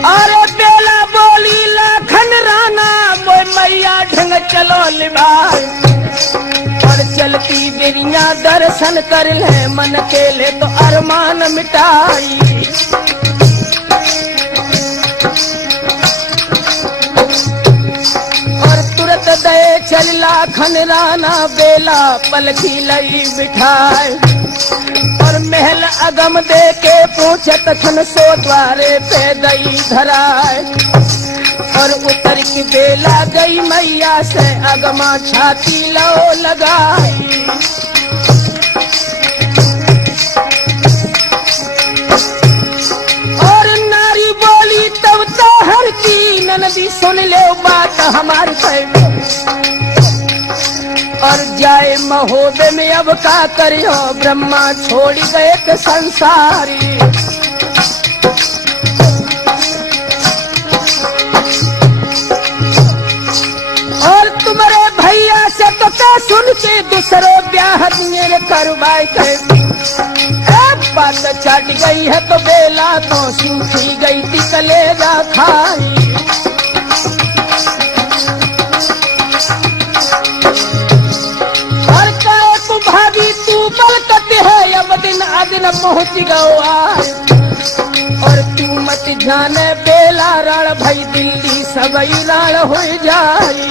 अरे बेला बोली लाखन राना वो मैया ढंग चलो लिबाई। और चलती बेरिया दर्शन कर ले मन के ले तो अरमान मिटाई। दे चल लाखन राना बेला पलकी लई बिठाए। और महल अगम दे के पूछत थन सो द्वारे पे दई धराए। और उतर की बेला गई मैया से अगमा छाती लो लगाई। और नारी बोली तब तो हर की ननदी सुन ले बात हमारी पे। और जाए महोदय में अब का करियो ब्रह्मा छोड़ गए थे संसारी। और तुम्हारे भैया से तो क्या सुन के दूसरे ब्याह दिए करवाए थे। बात छट गई है तो बेला तो सूखी गई थी कलेजा खाई। भाभी तू बलकत है अब दिन अदिन पहुंच गवा। और तू मत जाने बेला रण भई दिल्ली सबई रण हो जाई।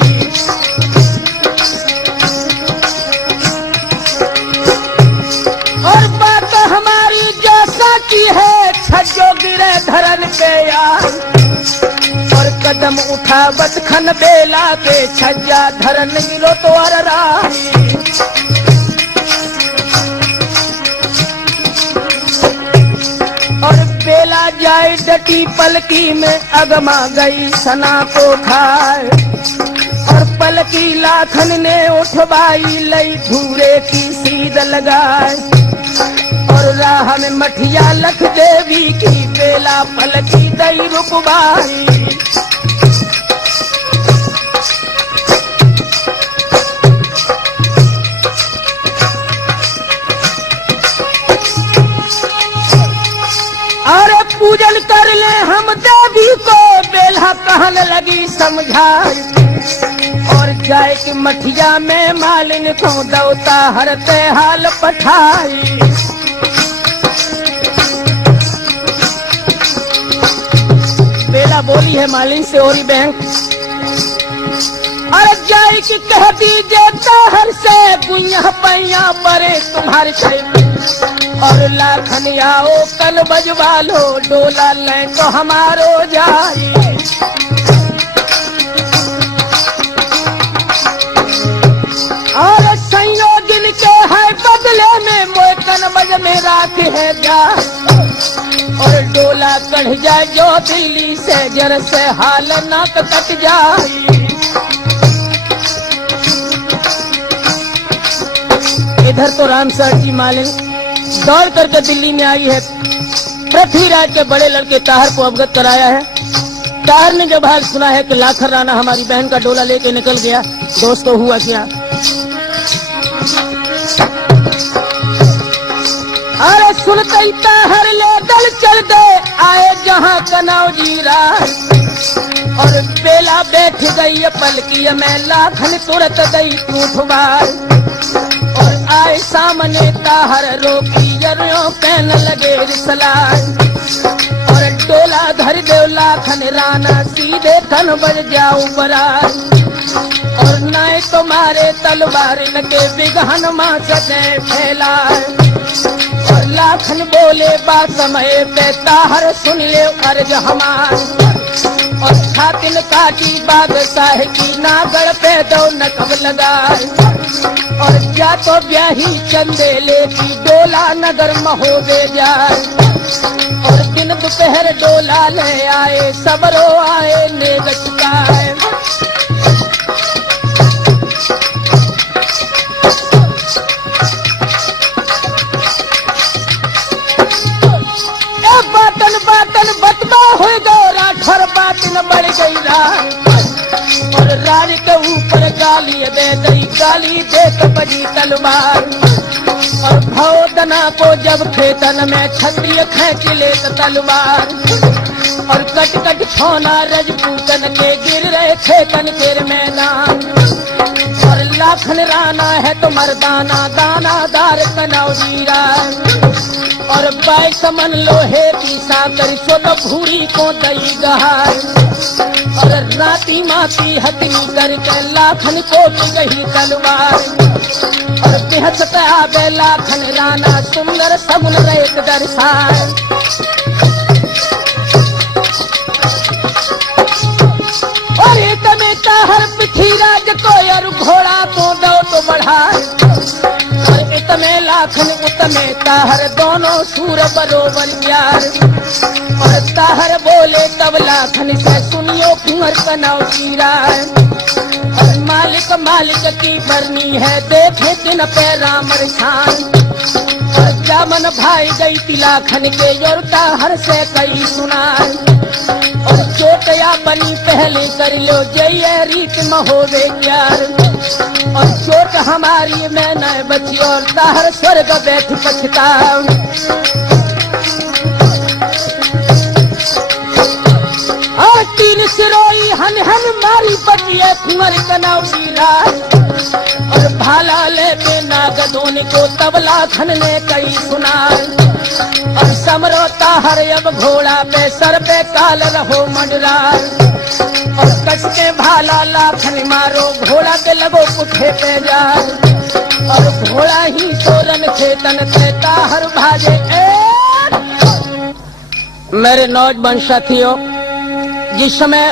कदम उठावत खन बेला के छज्जा धरन गिरो तो अरराही। और बेला जाए डटी पलकी में अगमा गई सना को खाए। और पलकी लाखन ने उठवाई लई धूरे की सीध लगाए। और राह में मठिया लख देवी की बेला पलकी दई रुकवाई। अरे पूजन कर ले हम देवी को बेला कहन लगी समझाई। और जाए कि मठिया में मालिन को दौता हरते हाल पठाई। बेला बोली है मालिन से ओरी बैंक। अरे जाए कि कह दीजिए ताहर से गुइया पैया परे तुम्हारे से। और लाखन आओ कल बजवा लो डोला ले तो हमारो जाई। और संयोगिन के है बदले में मोकन बज में रात है जा। और डोला कढ़ जाए जो दिल्ली से जर से हाल नाक कट जाई। इधर तो रामसर जी मालिन दौड़ करके दिल्ली में आई है। पृथ्वीराज के बड़े लड़के ताहर को अवगत कराया है। ताहर ने जब हाल सुना है कि लाखन राणा हमारी बहन का डोला लेके निकल गया, दोस्त को हुआ क्या। अरे सुनते ताहर ले दल चल दे आए जहां कनौजी राय। और बेला बैठ गई पलकी में लाखन तुरंत गई टूटवार। और आए सामने ताहर रोकी जरियों कहने लगे रिसलाय। और डोला धर दो लाखन राणा सीधे थन बज जाऊं बरार। और नाय तुम्हारे तलवार के बिगहन मां सके फैलाए। और लाखन बोले बात समय पे ताहर सुन ले अर्ज हमार। और खातिन काटी बादशाह की नागड़ पे दो नकब लगाए। और क्या तो ब्याही चंदेले की डोला नगर महोदय जाए। और दिन दोपहर डोला ले आए सबरो आए ले गटकाए। बातन बातन बतबा हो गो राठौर बातन बढ़ गई रात। और राज के ऊपर गाली दे गई गाली देख बजी तलवार। और भौदना को जब खेतन में क्षत्रिय खींच ले तलवार। और कट कट छोना रजपूतन के गिर रहे थे कनकेर मैदान। और लाखन राणा है तो मर्दाना दानादार कनौजी राय। और बाई समन लोहे की साकर चोलो भूरी को दई गहार। और राती माती हथनी करके लाखन को गही तलवार। और बेहद आवे लाखन राणा सुंदर सगुन रेत दर्शाए। और एक में ताहर पृथ्वीराज को और घोड़ा को दो तो बढ़ाए। और इतने लाखन उतने ताहर दोनों सूर बरोबर प्यार। और ताहर बोले तब लाखन से सुनियो कुंवर कनौजी राय। और मालिक मालिक की बरनी है देखे दिन पे रामर छान। और जामन भाई गई थी लाखन के और ताहर से कई सुनाए। और चोटया बनी पहले कर लो जय रीत महोदय प्यार। और चोट हमारी में न बची और ताहर स्वर्ग बैठ पछता। और तीन सिरोई हन हन मारी बचिए कुंवर कनौजी राय। और भाला ले के नागदोन को तबला खन ने कई सुनाए। और समरो ताहर अब घोड़ा पे सर पे काल रहो मंडरार। और कस के भाला लाखन मारो घोड़ा के लगो पुठे पे जाए। और घोड़ा ही सोरन खेतन से ताहर भाजे। मेरे नौजवान साथियों, जिस समय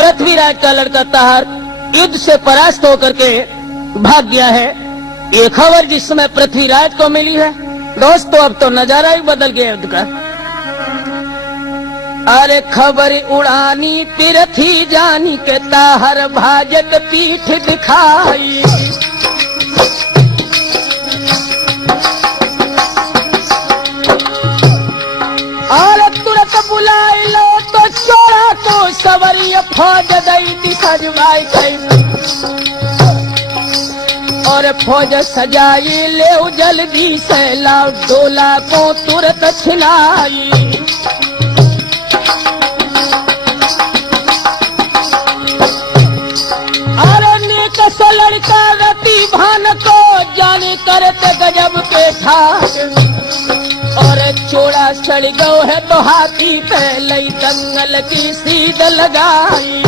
पृथ्वीराज का लड़का ताहर युद्ध से परास्त होकर के भाग गया है। ये खबर जिस समय पृथ्वीराज को मिली है दोस्तों, अब तो नजारा ही बदल गया युद्ध का। अरे खबर उड़ानी पृथ्वी जानी के ताहर भाजत पीठ दिखाई। और तुरंत बुलाई लो तो चोरा तो सवरी फौज दी सजवाई गई। और फौज सजाई ले जल्दी से लाओ डोला को तुरंत छिलाई। अरे नेक से लड़का रति भान को जाने करते गजब के ठाक। और चोड़ा सड़ गो है तो हाथी पे लई दंगल की सीध लगाई।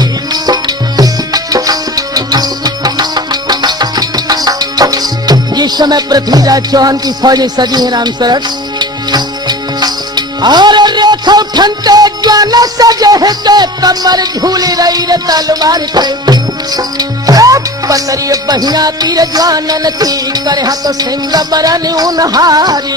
जिस समय पृथ्वीराज चौहान की फौजें सजी है राम सरट, और रेखा उठनते ज्वान सजे है के कमर झूली रही रे तलवार के। पतरी बहिया तीर ज्वानन की करे तो सिंह बरन उनहारी।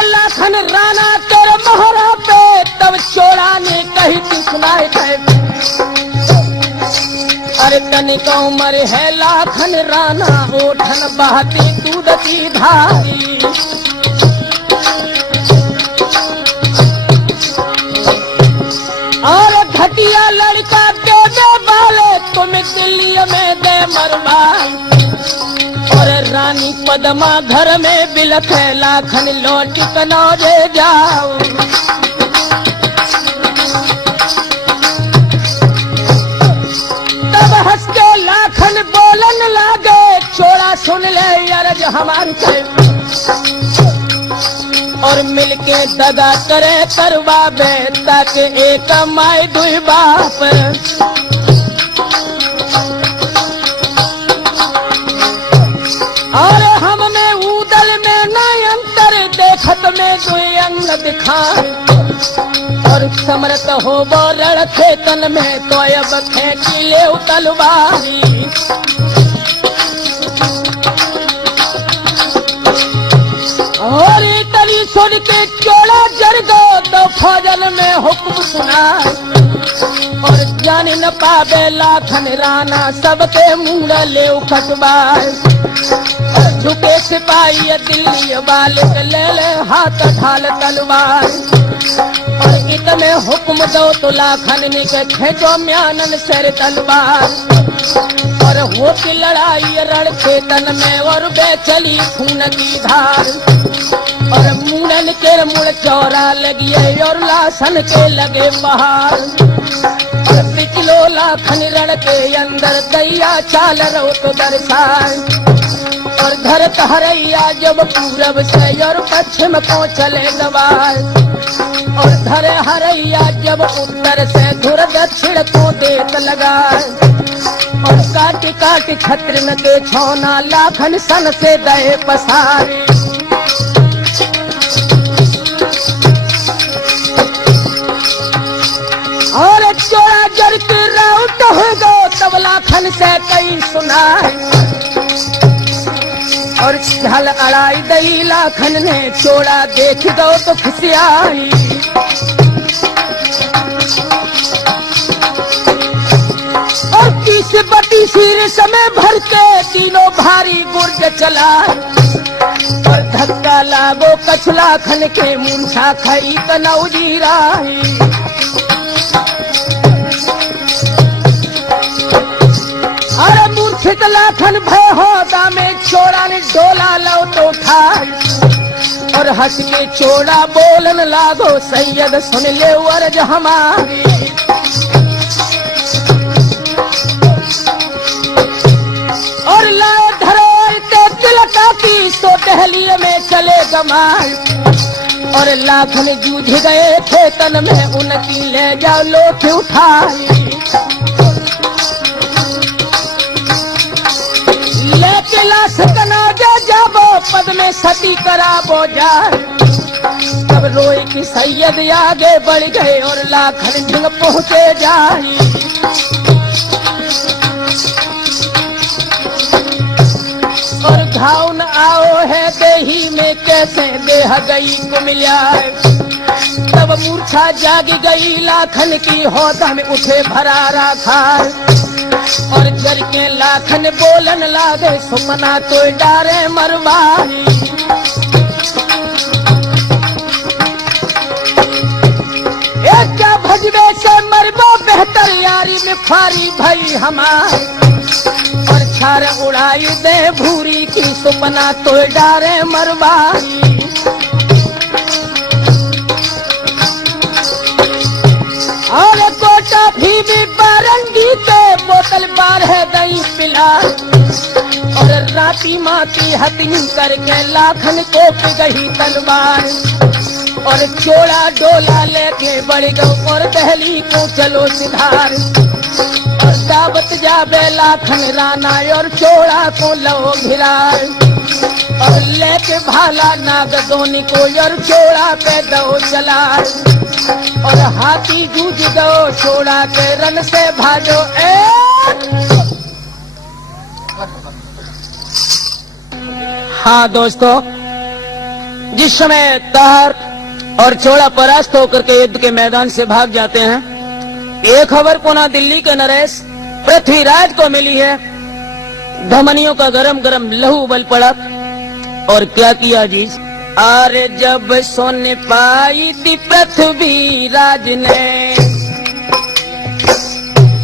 लाखन राना तेरे मोहरा पे तब चोड़ा ने कही थी सुनाए थे। अरे तनिक उमर है लाखन राना ओठन बहती दूध की धारी। और घटिया लड़का दे दे वाले तुम दिल्ली में दे मरवाई। और रानी पद्मा घर में बिलख लाखन लौट कनौजे जाओ। तब हंस के लाखन बोलन लागे चोड़ा सुन ले अरज हमारी के। और मिलके दगा करे करवा बे ताकि एक माई दुई बाप। और हम में उदल में न अंतर देखत में दुई अंग दिखाए। और समरत हो वो लड़के तन में तो अब खेची ले तलवारी। और तली सुन के चोड़ा जर दो तो फौजन में हुक्म सुना। और जान न पावे लाखन राना सबके मुंह ले उखटवाए। झुके सिपाही दिल्ली बालिक ले ले हाथ ढाल तलवार। और इतने हुक्म दो तो लाखन ने के खेचो म्यानन सर तलवार। और होती लड़ाई रण खेतन में और बेचली खून की धार। और मुड़न के मुड़ चौरा लगिए और लाशन के लगे पहाड़। और पिछलो लाखन रण के अंदर दैया चाल रो तो दर्शाए। और घर हरैया जब पूरब से और पश्चिम को चले गवार। और धर हरैया जब उत्तर से धुर दक्षिण को देख लगाए। और काटी काटी छत्र में के छौना लाखन सन से गए पसारे। और चोरा जर के राउत हो गो तब लाखन से कई सुनाए। और ढल अड़ाई दई लाखन ने चोड़ा देख दो तो खुशियाई। और 30-32 समय भर के तीनों भारी गुर्ज चलाए। और धक्का लागो कछ लाखन के मूंछा खई कनौजी राही। अरे मूर्छित लाखन भय होदा में चोड़ा ने डोला लो तो उठाई। और हंस के चोड़ा बोलन लागो सैयद सुन ले अर्ज हमारी। और लाए धरोते तिलकाती सो दहली में चले गमाई। और लाखन जूझ गए थे तन में उनकी ले जाओ लोट उठाई। लाश कनाजा जाबो पद में सती कराबो जाए। तब रोए कि सैयद आगे बढ़ गए और लाखन जंग पहुंचे जाई। और घाव न आओ है देही में कैसे देह गई कुमिल्याए। तब मूर्छा जाग गई लाखन की होदा में उठे भरारा खार। और जर के लाखन बोलन लागे सुमना तो डारे मरवाई। क्या भजबे से मरबो बेहतर यारी में फारी भई हमार। और छार उड़ाई दे भूरी की सुमना तो डारे मरवाई। और कोटा भी बारंगी के बोतल बार है दही पिला। और राती माती हथिनी करके लाखन को गई तलवार। और चोड़ा डोला लेके बढ़ गो और दहली को चलो सिधार। और दावत जाबे लाखन राना और चोड़ा को लो घिरार। और लेके भाला नाग दोनी को और चोड़ा पे दो चलार। और हाथी जूझ गो चोड़ा के रन से भाजो ए। हाँ दोस्तों, जिस समय तार और चोड़ा परास्त होकर के युद्ध के मैदान से भाग जाते हैं, ये खबर पुनः दिल्ली के नरेश पृथ्वीराज को मिली है। धमनियों का गरम गरम लहू उबल पड़ा और क्या किया जी। अरे जब सुन पाई थी पृथ्वीराज ने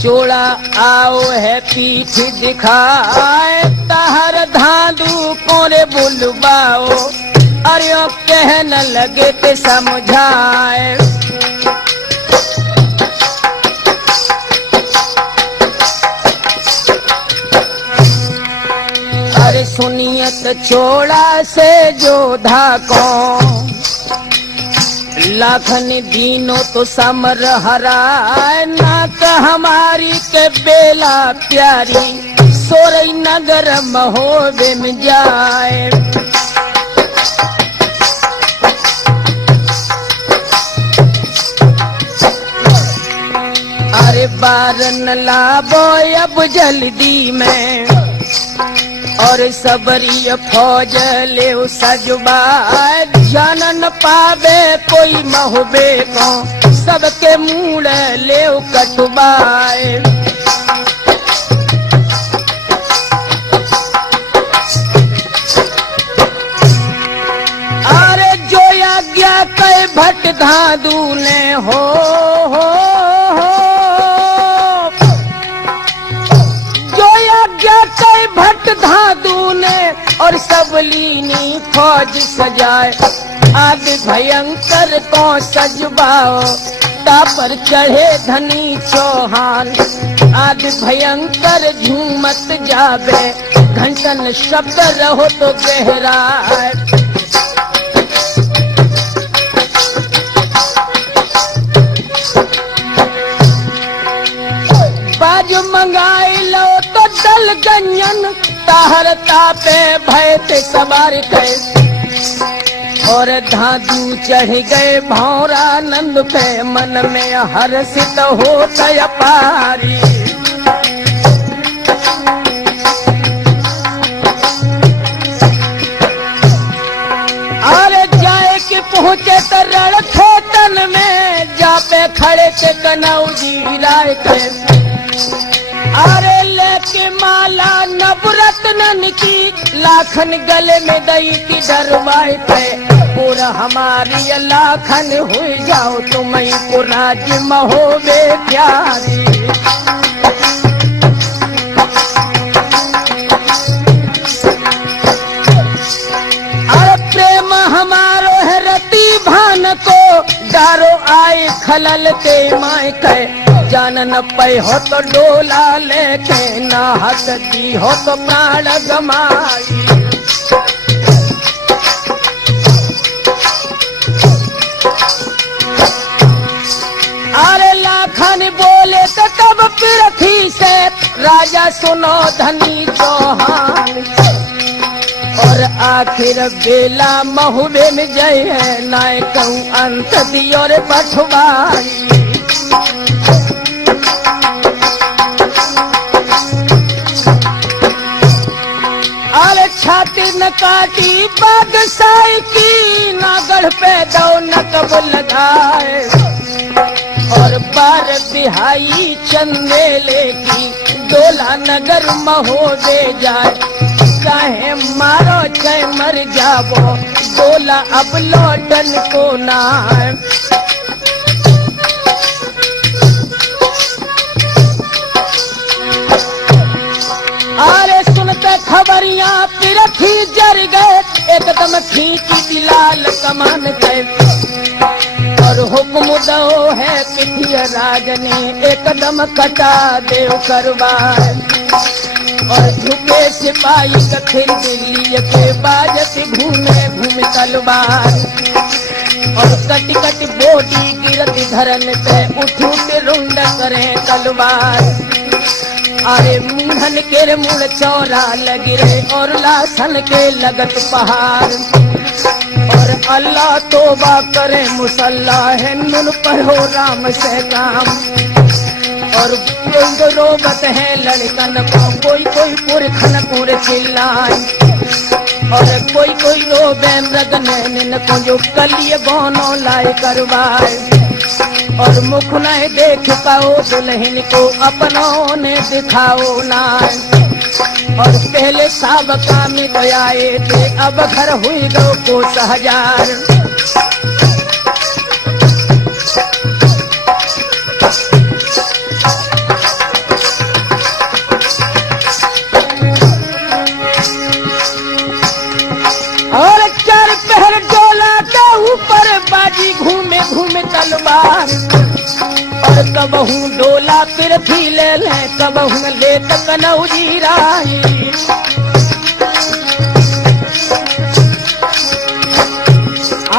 चोड़ा आओ है पीठ दिखाए। ताहर धांधू कोरे बुलवाओ। अरे कहने लगे ते समझाए। अरे सुनियत चोड़ा से जोधा को लाखन दीनो तो समर हराए। नाक हमारी के बेला प्यारी सोरई नगर महोबे में जाए। अरे बारन लाबो अब जल्दी में। और सबरी फौज ले सजबाए। जानन पावे कोई महुबे को सबके मूड़ ले कटवाए। अरे जो आज्ञा कई भट धादू ने हो भट धादू ने और सबलीनी फौज सजाए। आदि भयंकर को सजबाओ तापर चढ़े धनी चौहान। आदि भयंकर झूमत जाबे घंटन शब्द रहो तो गहरा। बाजू मंगाई लो तो दल गंजन ताहर तापे भय ते सवार के। और धादू चढ़ गए भौरा नंद पे मन में हर्षित होत अपारी। अरे जाए कि पहुंचे तो रण खेतन में जापे खड़े के कनौजी राय के। अरे लेके माला नवरत्नन की लाखन गले में दई की दरवाई पे। पूरा हमारी लाखन हुई जाओ तुम्हें को राज्य महोबे प्यारी। अरे प्रेम हमारो है रति भान को डारो आए खलल के माय के। जानन पे हो तो डोला लेके नाहक दी हो तो प्राण गमाई। अरे लाखन बोले तो तब पृथ्वी से राजा सुनो धनी चौहान। और आखिर बेला महुबे में जय है नाय कहूँ अंत दियोर बठवाई। अरे छाती न काटी बादशाही की ना गढ़ पे दो न कब लगाए और बार बिहाई चंदेले की डोला नगर महोदय जाए चाहे मारो चाहे मर जावो डोला अब लौटन को ना। अरे सुनते खबरियां पिरथी जर गए एकदम खींची दिलाल कमान गए और हुक्म दो है पिथिया राज ने एकदम कटा देव करवाए और झुके सिपाही कथिर दिल्ली के बाजत घूमे घूमे तलवार और कट कट बोटी गिरत धरन पे उठ उठ रुंड करे तलवार। अरे मूढ़न के मुड़ चौरा लगिरे और लासन के लगत पहाड़ और अल्लाह तोबा करे मुसल्ला है नुन पढ़ो राम से काम और रोबत है लड़कन को कोई कोई पुरखन पुर चिल्लाए और कोई कोई रोबे मृग नैन को जो कलिय बोनो लाए करवाए और मुख नहीं देख पाओ दुल्हन को अपनों ने दिखाओ ना और पहले साबका में तो आए थे अब घर हुई दो को हजार। और चार पहर डोला के ऊपर बाजी घूमे घूमे तलवार और कबहू डोला पिरथी ले ले कबहू ले तक नौजी राही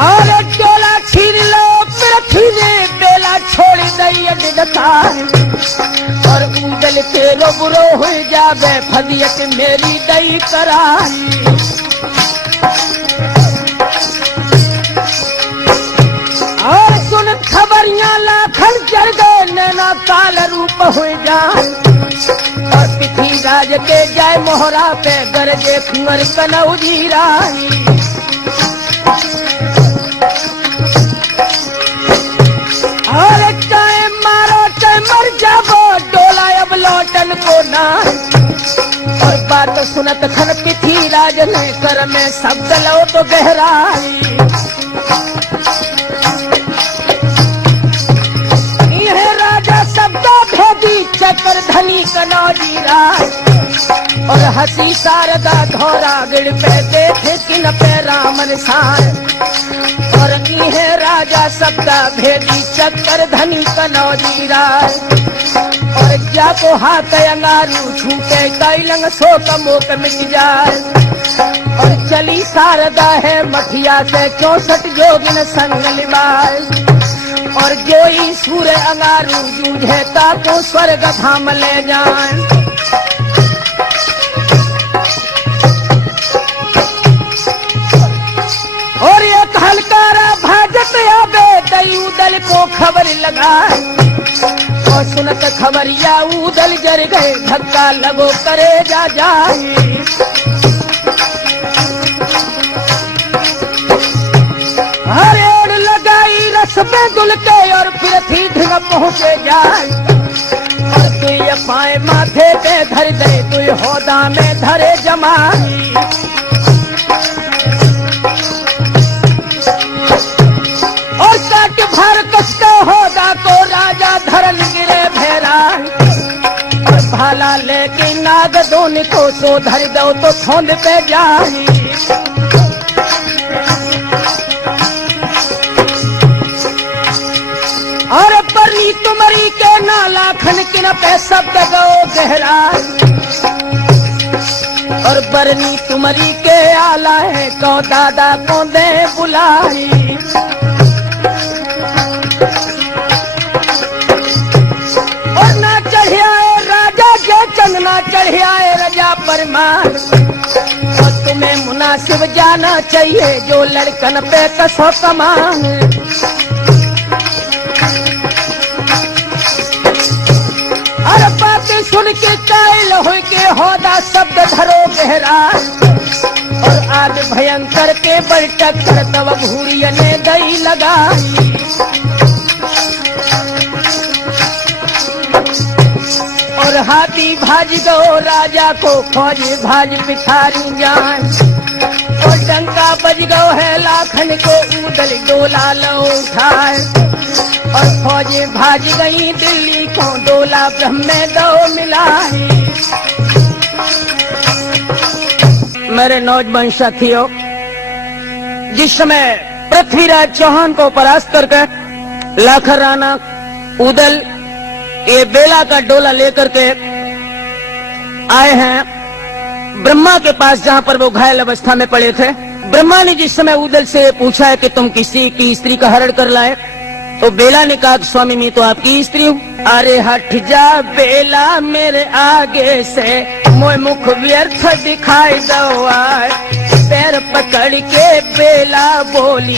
और डोला छीन लो पिरथी ने बेला छोड़ दई दिदकार और उदल तेरो बुरो हो जावे फदियत मेरी दई कराई। और सुन खबरियां लाखन चढ़ गए नैना काल रूप हो जाए और पिथी राज के जाए मोहरा पे गरजे कुंवर कनौजी रानी और चाहे मारो चाहे मर जावो डोला अब लौटन को ना। और बात सुनत खन पिथी राज ने कर में शब्द लो तो गहराई चक्कर धनी कनौजी राज और हसी शारदा धोरा गिड़ पे देखे किन पे रामन सार और इहे राजा सबका भेदी चक्कर धनी कनौजी राज और जाको हाथ अंगारू छूटे कैलंग शोक मोक मिट जाए और चली शारदा है मठिया से 64 जोगिन संग लिबाए और जोई सूर्य अंगारू जूझे ताको स्वर्ग धाम ले जाए। और एक हलकारा भाजत आवे दई उदल को खबर लगाए और सुनत खबरिया उदल जर गए धक्का लगो करे जा जाए। हरे सबे दुल के और फिर थी ढंग पहुँचे जाए और तू ये पाए माथे पे धर दे तू होदा में धरे जमाई और काट भर कसके होदा को राजा धरन गिरे भेरा और भाला लेके नाग दोन को सो धर दो तो थोंद पे जाई। और बरनी तुमरी के नाला खन किन पे सब गो गहरा और बरनी तुमरी के आला है को दादा को दे बुलाई और ना चढ़ियाए राजा के चंद ना चढ़ियाए राजा परमार और में मुनासिब जाना चाहिए जो लड़कन पे कसो कमान। अरे बातें सुन के कायल हो के होदा शब्द धरो गहरा और आग भयंकर के बल टक्कर तब भूरिया ने दई लगा। और हाथी भाज गो राजा को फौज भाज पिछारी जान और डंका बज गो है लाखन को उदल डोला लो उठाए और फौजें भाज गई दिल्ली को डोला ब्रह्म में दो मिलाए। मेरे नौजवान साथियों, जिस समय पृथ्वीराज चौहान को परास्त करके लाखन राणा उदल ये बेला का डोला लेकर के आए हैं ब्रह्मा के पास, जहां पर वो घायल अवस्था में पड़े थे। ब्रह्मा ने जिस समय उदल से पूछा है कि तुम किसी की स्त्री का हरण कर लाए, तो बेला ने कहा स्वामी मैं तो आपकी स्त्री हूँ। अरे हट जा बेला मेरे आगे से, मोह मुख व्यर्थ दिखाई दो आए। पैर पकड़ के बेला बोली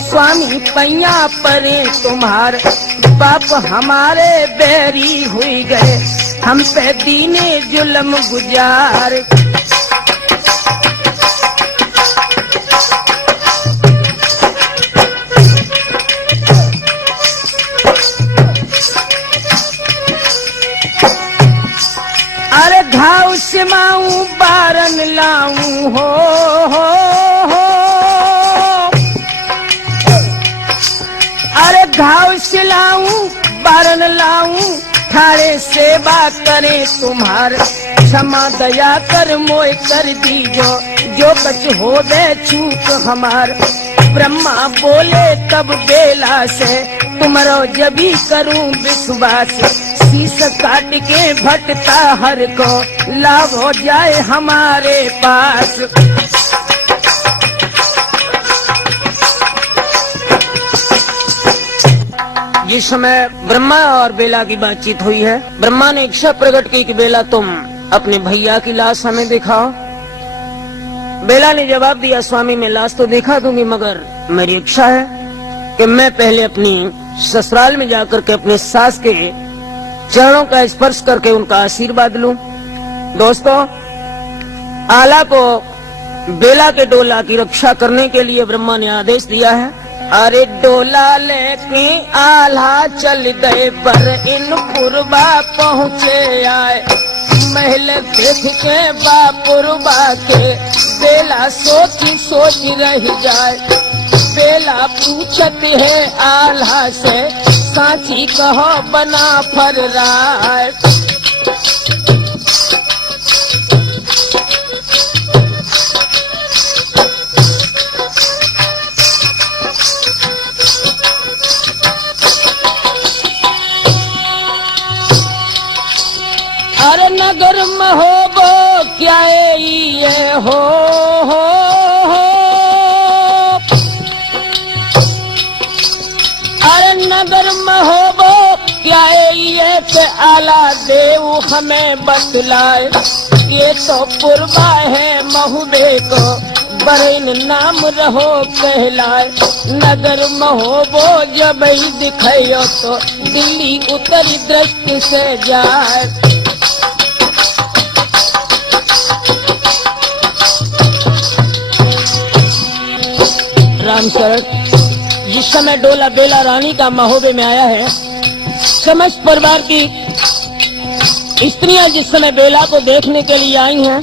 स्वामी पैया परे तुम्हार, बाप हमारे बैरी हुई गए, हम पे दीने जुल्म गुजार। अरे घाव सिमाऊं बारन लाऊं हो अरे घाव सिलाऊं बारन लाऊं, ठाड़े सेवा करे तुम्हार, क्षमा दया कर मोय कर दीजो, जो कछ हो दे चूक हमार। ब्रह्मा बोले तब बेला से, तुमरो जबी करूं विश्वास, शीश काट के भटता हर को लाभ हो जाए हमारे पास। जिस समय ब्रह्मा और बेला की बातचीत हुई है, ब्रह्मा ने इच्छा प्रकट की कि बेला तुम अपने भैया की लाश हमें दिखाओ। बेला ने जवाब दिया स्वामी मैं लाश तो दिखा दूंगी, मगर मेरी इच्छा है कि मैं पहले अपनी ससुराल में जाकर के अपने सास के चरणों का स्पर्श करके उनका आशीर्वाद लूं। दोस्तों, आला को बेला के डोला की रक्षा करने के लिए ब्रह्मा ने आदेश दिया है। अरे डोला लेके आल्हा चल गए पर इन पुरबा पहुँचे आए, महल देख के बापुरबा के बेला सोची सोच रह जाए। बेला पूछत है आल्हा से, सांची कहो बना फर राय। अरे नगर महोबो क्या ये हो अरे नगर महोबो क्या ये ते आला देव हमें बतलाए। ये तो पुरबा है महुबे को बरेन नाम रहो कहलाए। नगर महोबो जब ही दिखायो तो दिल्ली उतर दृष्टि से जाए। राम शरण, जिस समय डोला बेला रानी का महोबे में आया है, समस्त परिवार की स्त्रियां जिस समय बेला को देखने के लिए आई हैं,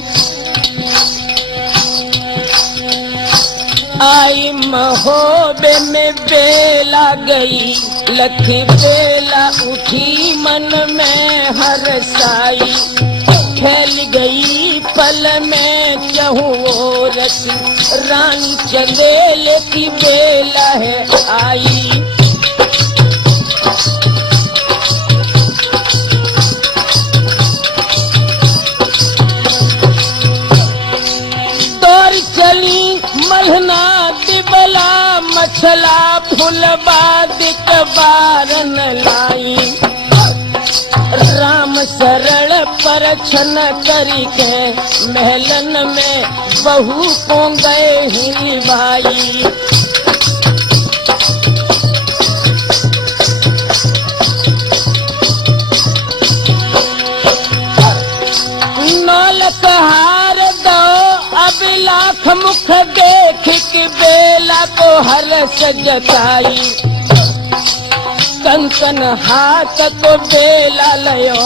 आई महोबे में बेला गई, लखी बेला उठी मन में हरसाई। फैल गई पल में चहुओ रस, रानी चंदेल की बेला है आई। दौड़ चली मलहना दिबला, मछला फुलबाद बारन लाई। राम शरण परछन करी के महलन में बहू को गए ही भाई। नौलख हार दो अब लाख मुख देख के बेला को हर्ष जताई। कंकन हाथ को बेला लयो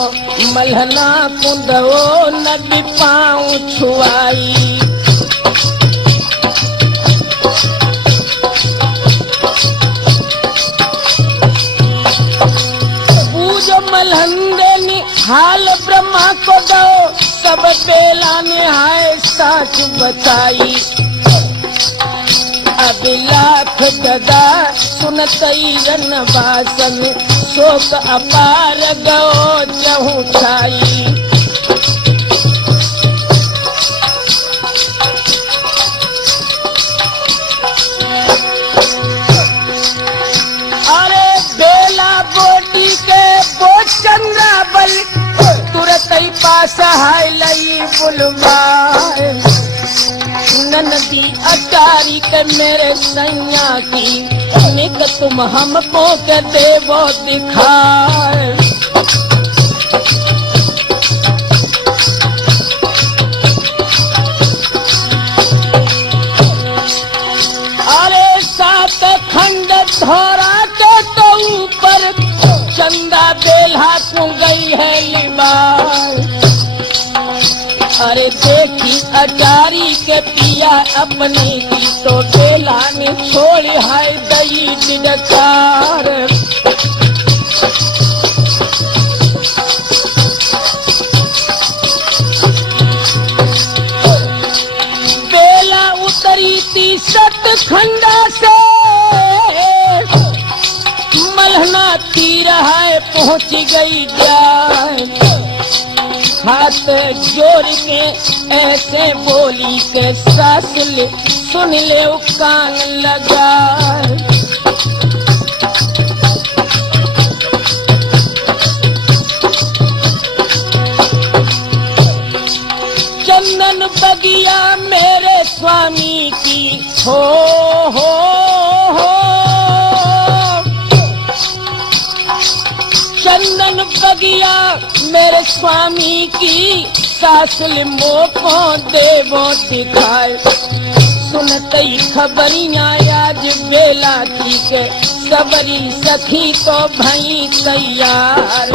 मल्हना कुंदो नबी पाँव छुआई। पूजो मल्हंदे निहाल ब्रह्मा को दो सब बेला निहाय साच बताई। अब लाख गदा सुनतई रन बासन शोक अपार गो जहू छाई। अरे बेला गोटी के बो चंद्रा बल तुरत ही पास हाय लई बुलवाए। ननदी अटारी के मेरे सैया की निक तुम हमको के देवो दिखाए। अरे सात खंड धोरा के तो ऊपर चंदा बेल्हा को गई है लिबार। अरे देखी अटारी के पिया अपनी की तो बेला ने छोड़ी हाय दई डिडकार। बेला उतरी थी सतखंडा से मल्हना तीर हाय पहुंच गई जाए। हाथ जोड़ के ऐसे बोली के सास ले सुन ले कान लगा। चंदन बगिया मेरे स्वामी की हो चंदन बगिया मेरे स्वामी की सास लिम्बो को देवो दिखाए। सुनते ही खबरियां आज बेला की के सबरी सखी तो भई तैयार।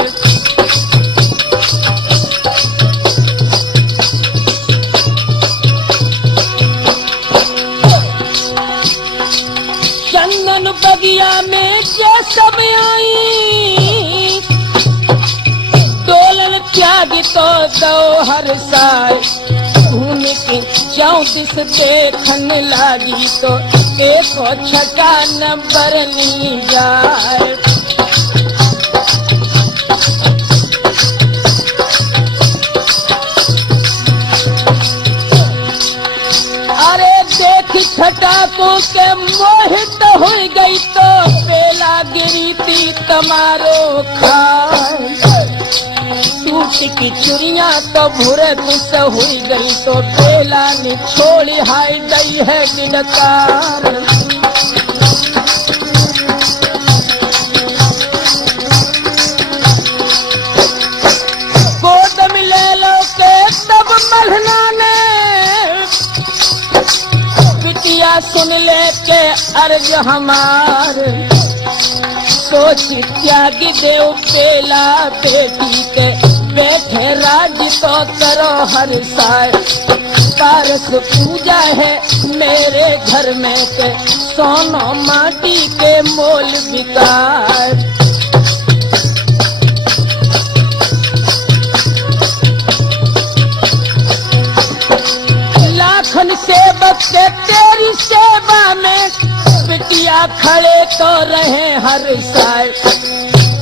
चंदन बगिया में जो सब आई डोलन त्याग तो दो हर साय। घूम के 34 देखन लागी तो 106 नंबर नी जाए। अरे देख छटाकों के मोहित हो गई तो बेला गिरी थी तमारो खाए। टूट की चुरिया तो भूरे दुस हुई गई तो बेला ने छोड़ी हाय दई है गिनकार। गोद में ले लो के तब मल्हना ने बिटिया सुन ले के अर्ज हमार। सोच त्यागी देव बेला बेटी के बैठे राज तो करो हर साय। पारस पूजा है मेरे घर में के सोनो माटी के मोल बिकार। लाखन सेवक के तेरी सेवा में बिटिया खड़े तो रहे हर साय।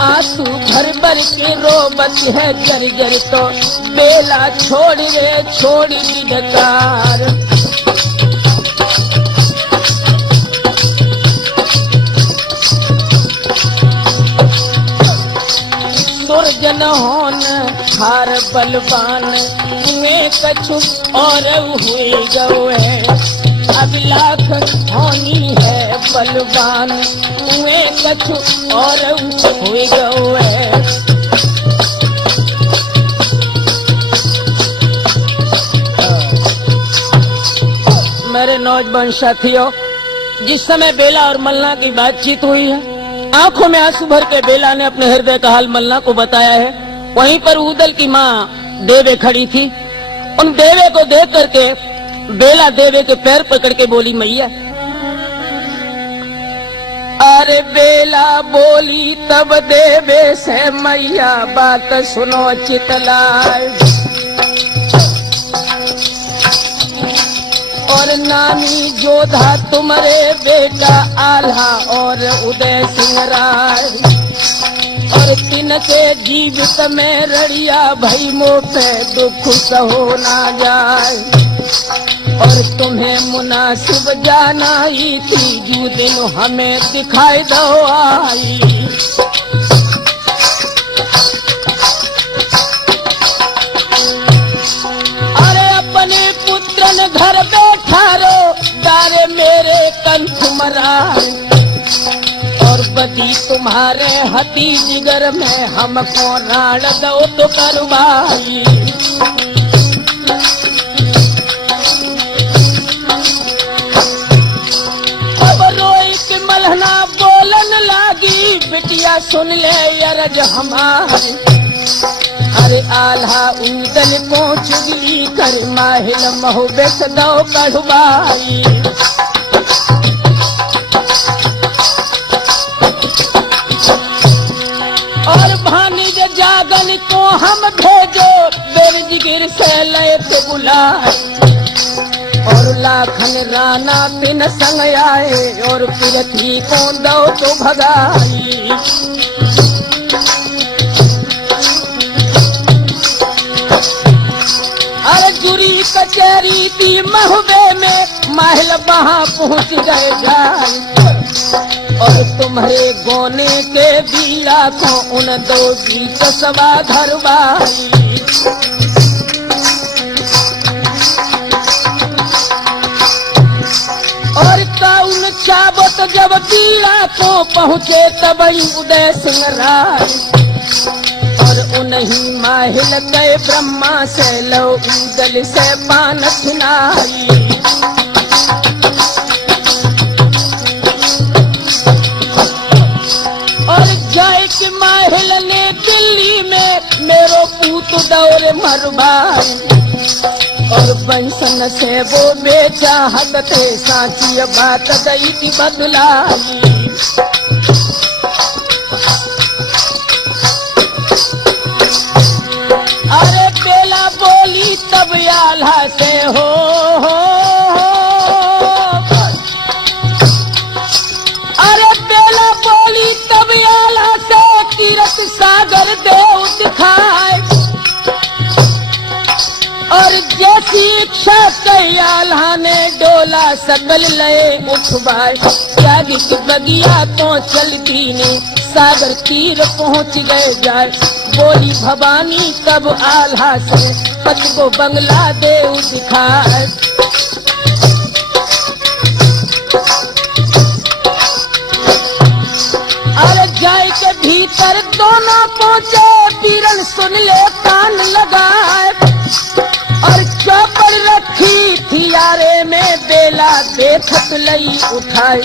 आंसू भर भर के रोबत है जर जर तो बेला छोड़ रे छोड़ गिरकार। दुर्जन होन हार बलवान में कछु और हुए गए अब लाख होनी है बलवान में कछु और हुए गए। मेरे नौजवान साथियों, जिस समय बेला और मल्ला की बातचीत हुई है, आंखों में आंसू भर के बेला ने अपने हृदय का हाल मल्ला को बताया है। वहीं पर उदल की माँ देवे खड़ी थी। उन देवे को देख करके बेला देवे के पैर पकड़ के बोली, मैया। अरे बेला बोली तब देवे से, मैया बात सुनो चितलाए। और नामी जोधा तुम्हारे बेटा आल्हा और उदय सिंह राय, और तिनके जीवित में रड़िया भई मोपे दुख सहो ना जाए। और तुम्हें मुनासिब जाना ही थी जो दिन हमें दिखाई दो आई। अरे अपने पुत्रन घर बैठा रो दारे मेरे कंठ मराए। और बदी तुम्हारे हती जिगर में हमको राण दो तो करवाई। अब रोई के मलहना बोलन लागी, बिटिया सुन ले अरज हमारी। अरे आल्हा उदल पहुँच गई कर माहिल महु बेच दो कढ़वाई। और भानिज जागन को हम भेजो बेरजिगिर से लयत बुलाए। और लाखन राना पिन संग आए और पृथ्वी को दो तो भगाई। अरे जुरी कचहरी दी महुबे में महल वहां पहुंच गए जाए। और तुम्हारे गोने के बीड़ा को उन दो बीच सवा धरवाई। और काउन चाबत जब बीड़ा को पहुंचे तब उदय सिंह राय। और उन्हीं माहिल गए ब्रह्मा से लो उदल से पान सुनाई। और जय के माहिल ने दिल्ली में मेरो पूत दौरे मरवाई। और बंसन से वो बेचाहत थे सांची बात दई की बदलाई। अरे बेला बोली तब आल्हा से हो। अरे बेला बोली तब आल्हा से तीरथ सागर देव दिखाए। और जैसी इच्छा कई आल्हा ने डोला सकल लए उठवाए। त्यागी की बगिया तो चलती ने सागर तीर पहुंच गए जाए। बोली भवानी तब आल्हा से पति को बंगला देव दिखाए। अरे जाए के भीतर दोनों पहुंचे पीरन सुन ले कान लगाए। और चौपर रखी थी यारे में बेला देखत लई उठाए।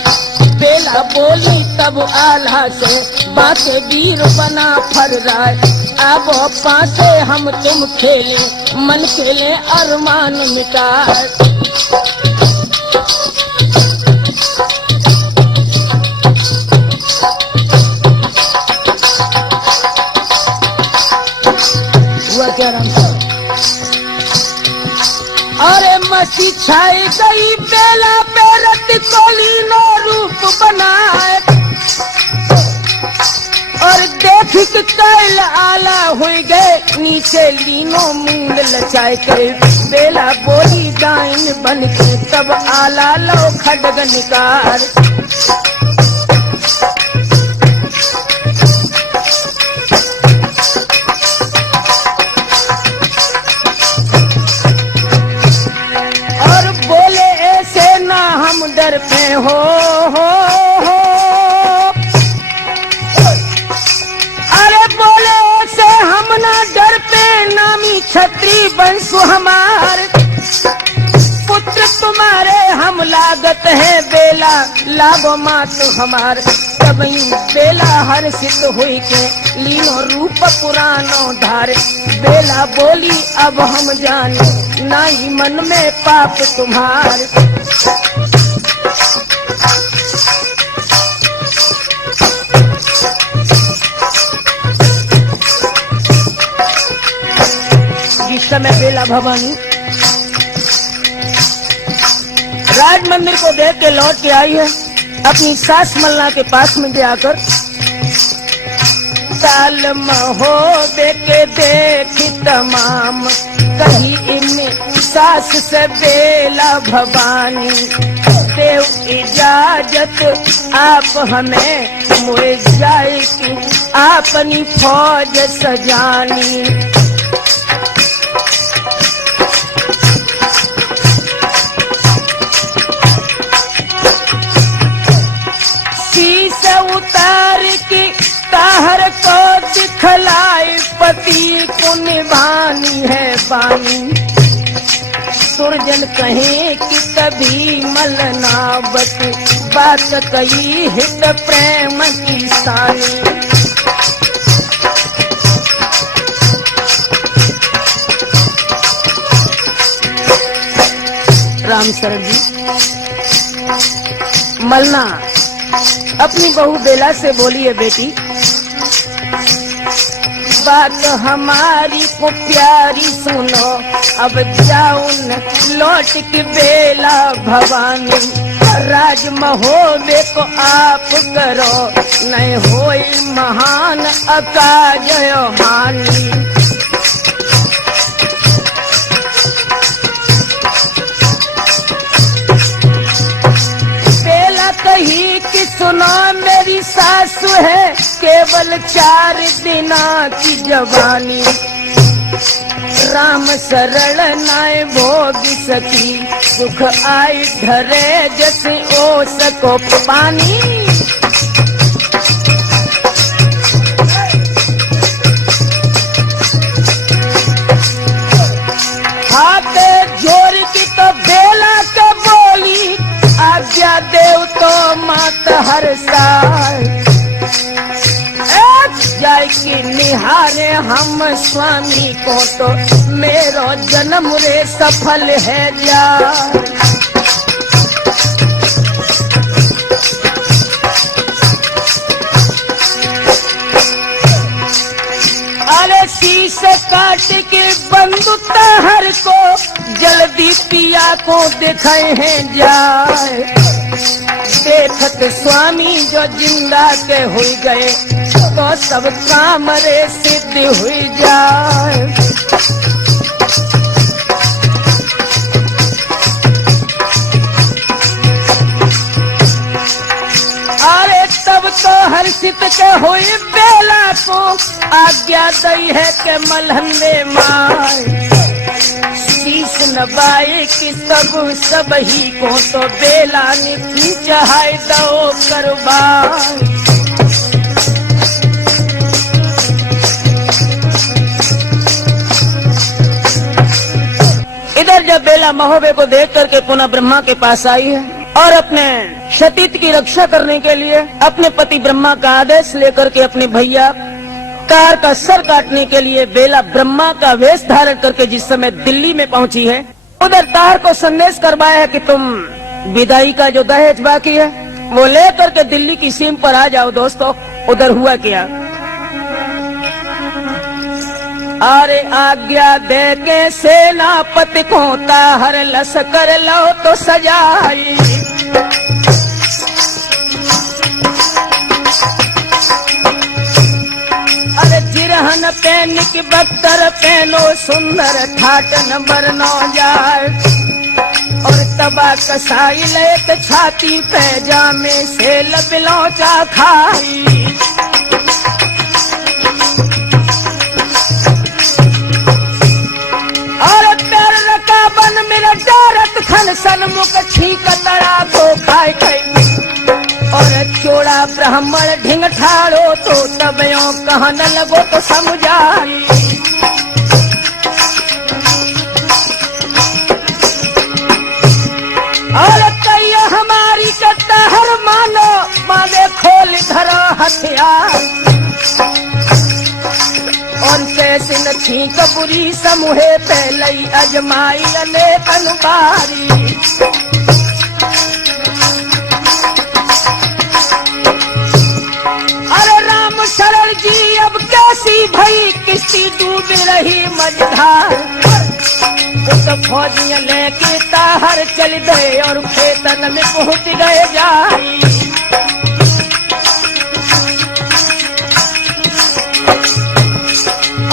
बेला बोली तब आल्हा से बातें वीर बना फर राय। अब पासे हम तुम खेले मन खेले अरमान मिटाए। हुआ क्या राम साहब? अरे मसी छाई गई बेला बेरत कोली नो रूप बनाए। और देख के कैल आला हुई गए नीचे लीनो मूल लचाए के। बेला बोली दाइन बन के तब आला लो खडग निकार। क्षत्रिय वंश हमार, पुत्र तुम्हारे हम लागत है बेला, लाभो मात हमार। तब बेला हर्षित हुई के लीनो रूप पुरानो धारे, बेला बोली अब हम जाने नाई मन में पाप तुम्हारे। जिस समय बेला भवानी राज मंदिर को देख के लौट के आई है, अपनी सास मल्ला के पास में जाकर ताल महोबे के देखी तमाम, कही इनमें सास से बेला भवानी, देव इजाजत आप हमें मुझे जाए की अपनी फौज सजानी। उतार की ताहर को दिखलाई, पति को निभानी है बानी। सुरजन कहे कि तभी मलनावत, बात कही हित प्रेम की सानी। राम शरण जी मलना अपनी बहू बेला से बोली है, बेटी बात हमारी को प्यारी सुनो, अब जाओ न लौट के बेला भवानी, राज महोबे को आप करो, नहीं होई महान अकाज हानि। कही कि सुनो मेरी सासु है केवल 4 दिना की जवानी, राम शरण नाय भोग सकी, सुख आई ढरे जैसे ओ सको पानी। हाथ जोड़ की तो बेला के बोली, आज्ञा देव तो मात हर साल, जाय की निहारे हम स्वामी को, तो मेरो जन्म रे सफल है जा। अरे शीश काट के बंदूक हर को, जल्दी पिया को दिखाए हैं जाए, देखत स्वामी जो जिंदा के हुई गए, तो सब काम रे सिद्ध हुई जाए। अरे तब तो हर्षित के हुई बेला को, आज्ञा दई है के मलहंदे माए, शीश नवाए कि सब ही को, तो बेला ने चाहे दो करवाए। इधर जब बेला महोबे को देख करके पुनः ब्रह्मा के पास आई है, और अपने क्षतित की रक्षा करने के लिए अपने पति ब्रह्मा का आदेश लेकर के अपने भैया कार का सर काटने के लिए बेला ब्रह्मा का वेश धारण करके जिस समय दिल्ली में पहुंची है, उधर तार को संदेश करवाया है कि तुम विदाई का जो दहेज बाकी है वो लेकर के दिल्ली की सीम पर आ जाओ। दोस्तों उधर हुआ क्या, अरे आज्ञा दे के सेनापति को ताहर लश्कर लो तो सजाई, अरे जिरहन पहन की बख्तर पहनो, सुंदर ठाटन बरनो जाए, और तबा कसाई लेत छाती पैजामे से लबिलोचा खाई। और पैर रका बन मेरा डारत खन सन्मुख छीक तरा को खाए खाई, और चोड़ा ब्राह्मण ढिंग ठाड़ो तो तब यो कहन लगो तो समझाई। दिन छींक बुरी समूहे पहलई अजमाई अनेक अनुबारी। अरे राम शरण जी अब कैसी भई किस्ती डूब रही मझधार। तो फौजियां लेके ताहर चल गए और खेतन में पहुंच गए जाई।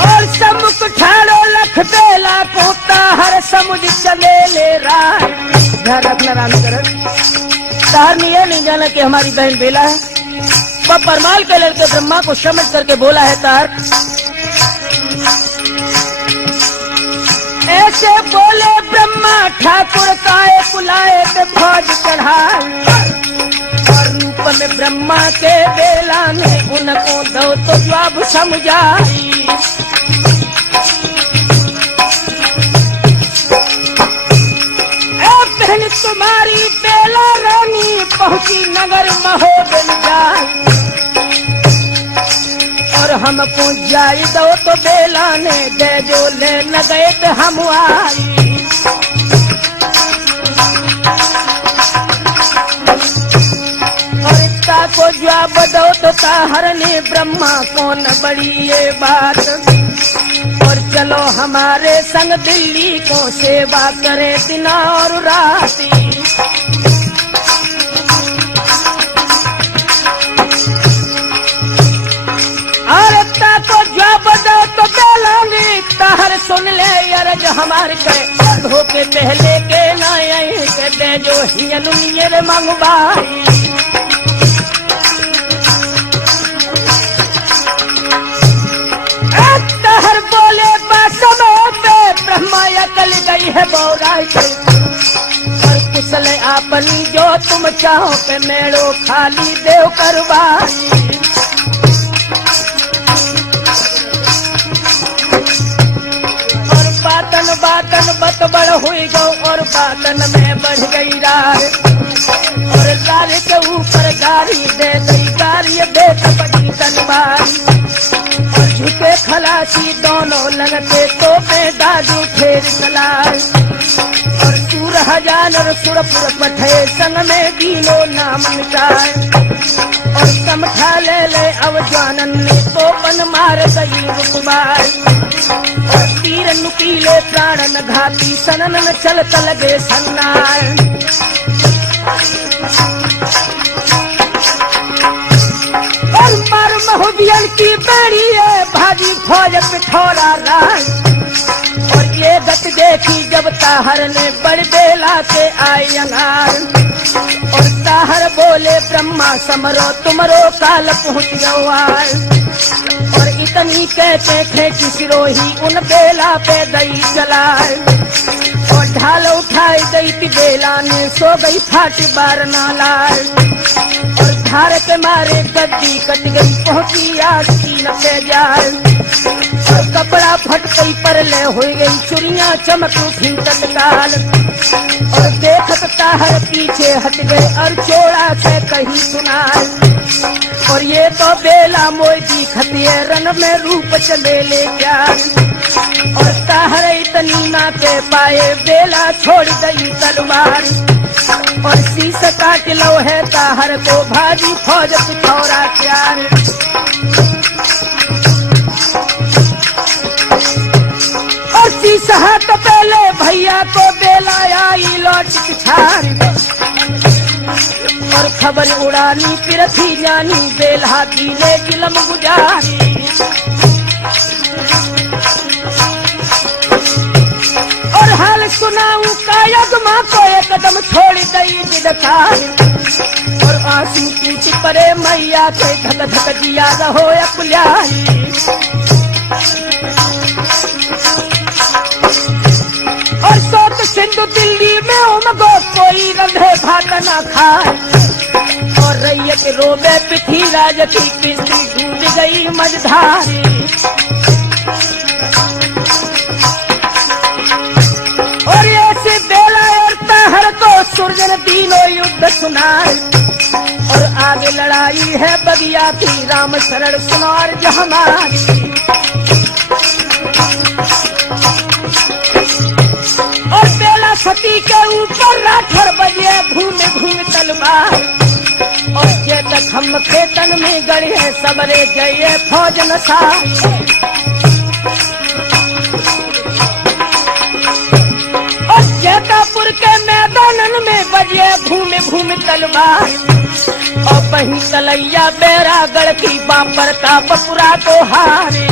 और समुख ठाड़ो लख बेला को ताहर समुझ चले ले राय। ध्यान रखना रामचरण, ताहर ने यह नहीं जाना कि हमारी बहन बेला है। वह परमाल के लड़के ब्रह्मा को समझ करके बोला है ताहर। ऐसे बोले ब्रह्मा ठाकुर काए बुलाए पे फौज चढ़ाए। और रूप में ब्रह्मा के बेला ने उनको दो तो जवाब समझाई। बहन तुम्हारी बेला रानी पहुंची नगर महोदय जाए। और हम पहुंच जाई दो तो बेला ने दे जो ले न गए तो हम आई। और इतना को जवाब दो तो ताहर ने ब्रह्मा कौन बड़ी ये बात। और चलो हमारे संग दिल्ली को सेवा करे दिन और राती। को जवाब दो तो बेलांगी ताहर सुन ले अरज हमारे के धोखे पहले के ना आई के दे जो हियनुनियर मंगवाई। ताहर बोले बासमो पे ब्रह्मा अकल गई है बौराई के। और कुशल आपनी जो तुम चाहो पे मेड़ो खाली देव करवाई। बातन बत बड़ हुई गो और बातन में बढ़ गई राय। और रार के ऊपर गाड़ी दे गई गाड़ी बेट बड़ी तलवारी। और झुके खलासी दोनों लगते तो पे दादू फेर चलाए। और सूर हजार सुरपुर पठे संग में दीनो नाम मिटाए। और समठा ले अब जानन ने तो पन मार गई रुकबाई। और तीर नुकीले प्राणन घाती सनन चल लगे सन्नाय। और मार महुदियन की बेड़ी है भाजी फौज पिठौरा राय। और ये गत देखी जब ताहर ने बड़ बेला के आई अंगार। और ताहर बोले ब्रह्मा समरो तुमरो काल पहुंच गवार। और इतनी कहते खेची सिरोही उन बेला पे दई चलाए। और ढाल उठाई गई थी बेला ने सो गई फाट बार ना लाए। और धार के मारे गद्दी कट गई पहुंची आस्तीन पे जाए। और कपड़ा फट गई पर ले हो गई चुरियां चमक उठी तत्काल। और देखत ताहर पीछे हट गए और चोड़ा से कहीं सुनाए। और ये तो बेला मोई दी खतिए रन में रूप चले ले प्यार। और ताहर इतनी ना के पाए बेला छोड़ गई तलवार। और शीश काट लो है ताहर को भाजी फौज पिठौरा प्यार। और शीश हाथ पहले भैया को बेला आई लौट पिछाड़। और खबर उड़ानी पृथ्वी जानी बेला की ले जिलम गुजारी। और हाल सुनाऊं कायग माँ को एक कदम छोड़ गई दिदकार। और आंसू टूट पड़े मैया के धक धक जिया रहो अकुल्याई। और सोत सिंधु दिल्ली में उमगो कोई रंधे भात न खाए। और रैयत रोबे पृथ्वीराज की किस्ती डूब गई मझधारी। और ऐसे बेला और ताहर को सुरजन तीनों युद्ध सुनाए। और आगे लड़ाई है बगिया की राम शरण सुनार जहमारी। ऊपर राठौर बजे घूम घूम तलवार और जे तक हम खेतन में गड़े सबरे गए फौज नशा और जैतापुर के मैदान में बजे घूम घूम तलवार और वहीं तलैया बैरागढ़ की बापर का बपुरा को हारे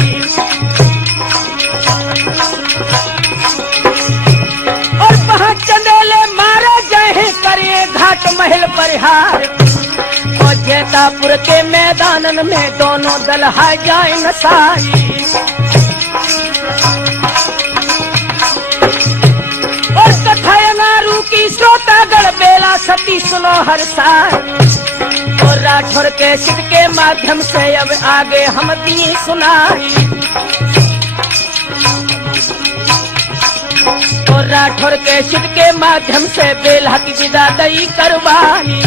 और वहाँ चंदेले मारे गए करे घाट महल परिहार और जैतापुर के मैदान में दोनों दल हाय जाए नसाई और कथायनारू की श्रोतागढ़ बेला सती सुनो हर साल और राठौर के सिद्ध के माध्यम से अब आगे हम दिए सुनाई और राठौर के सिद्ध के माध्यम से बेला की विदा दई करवाई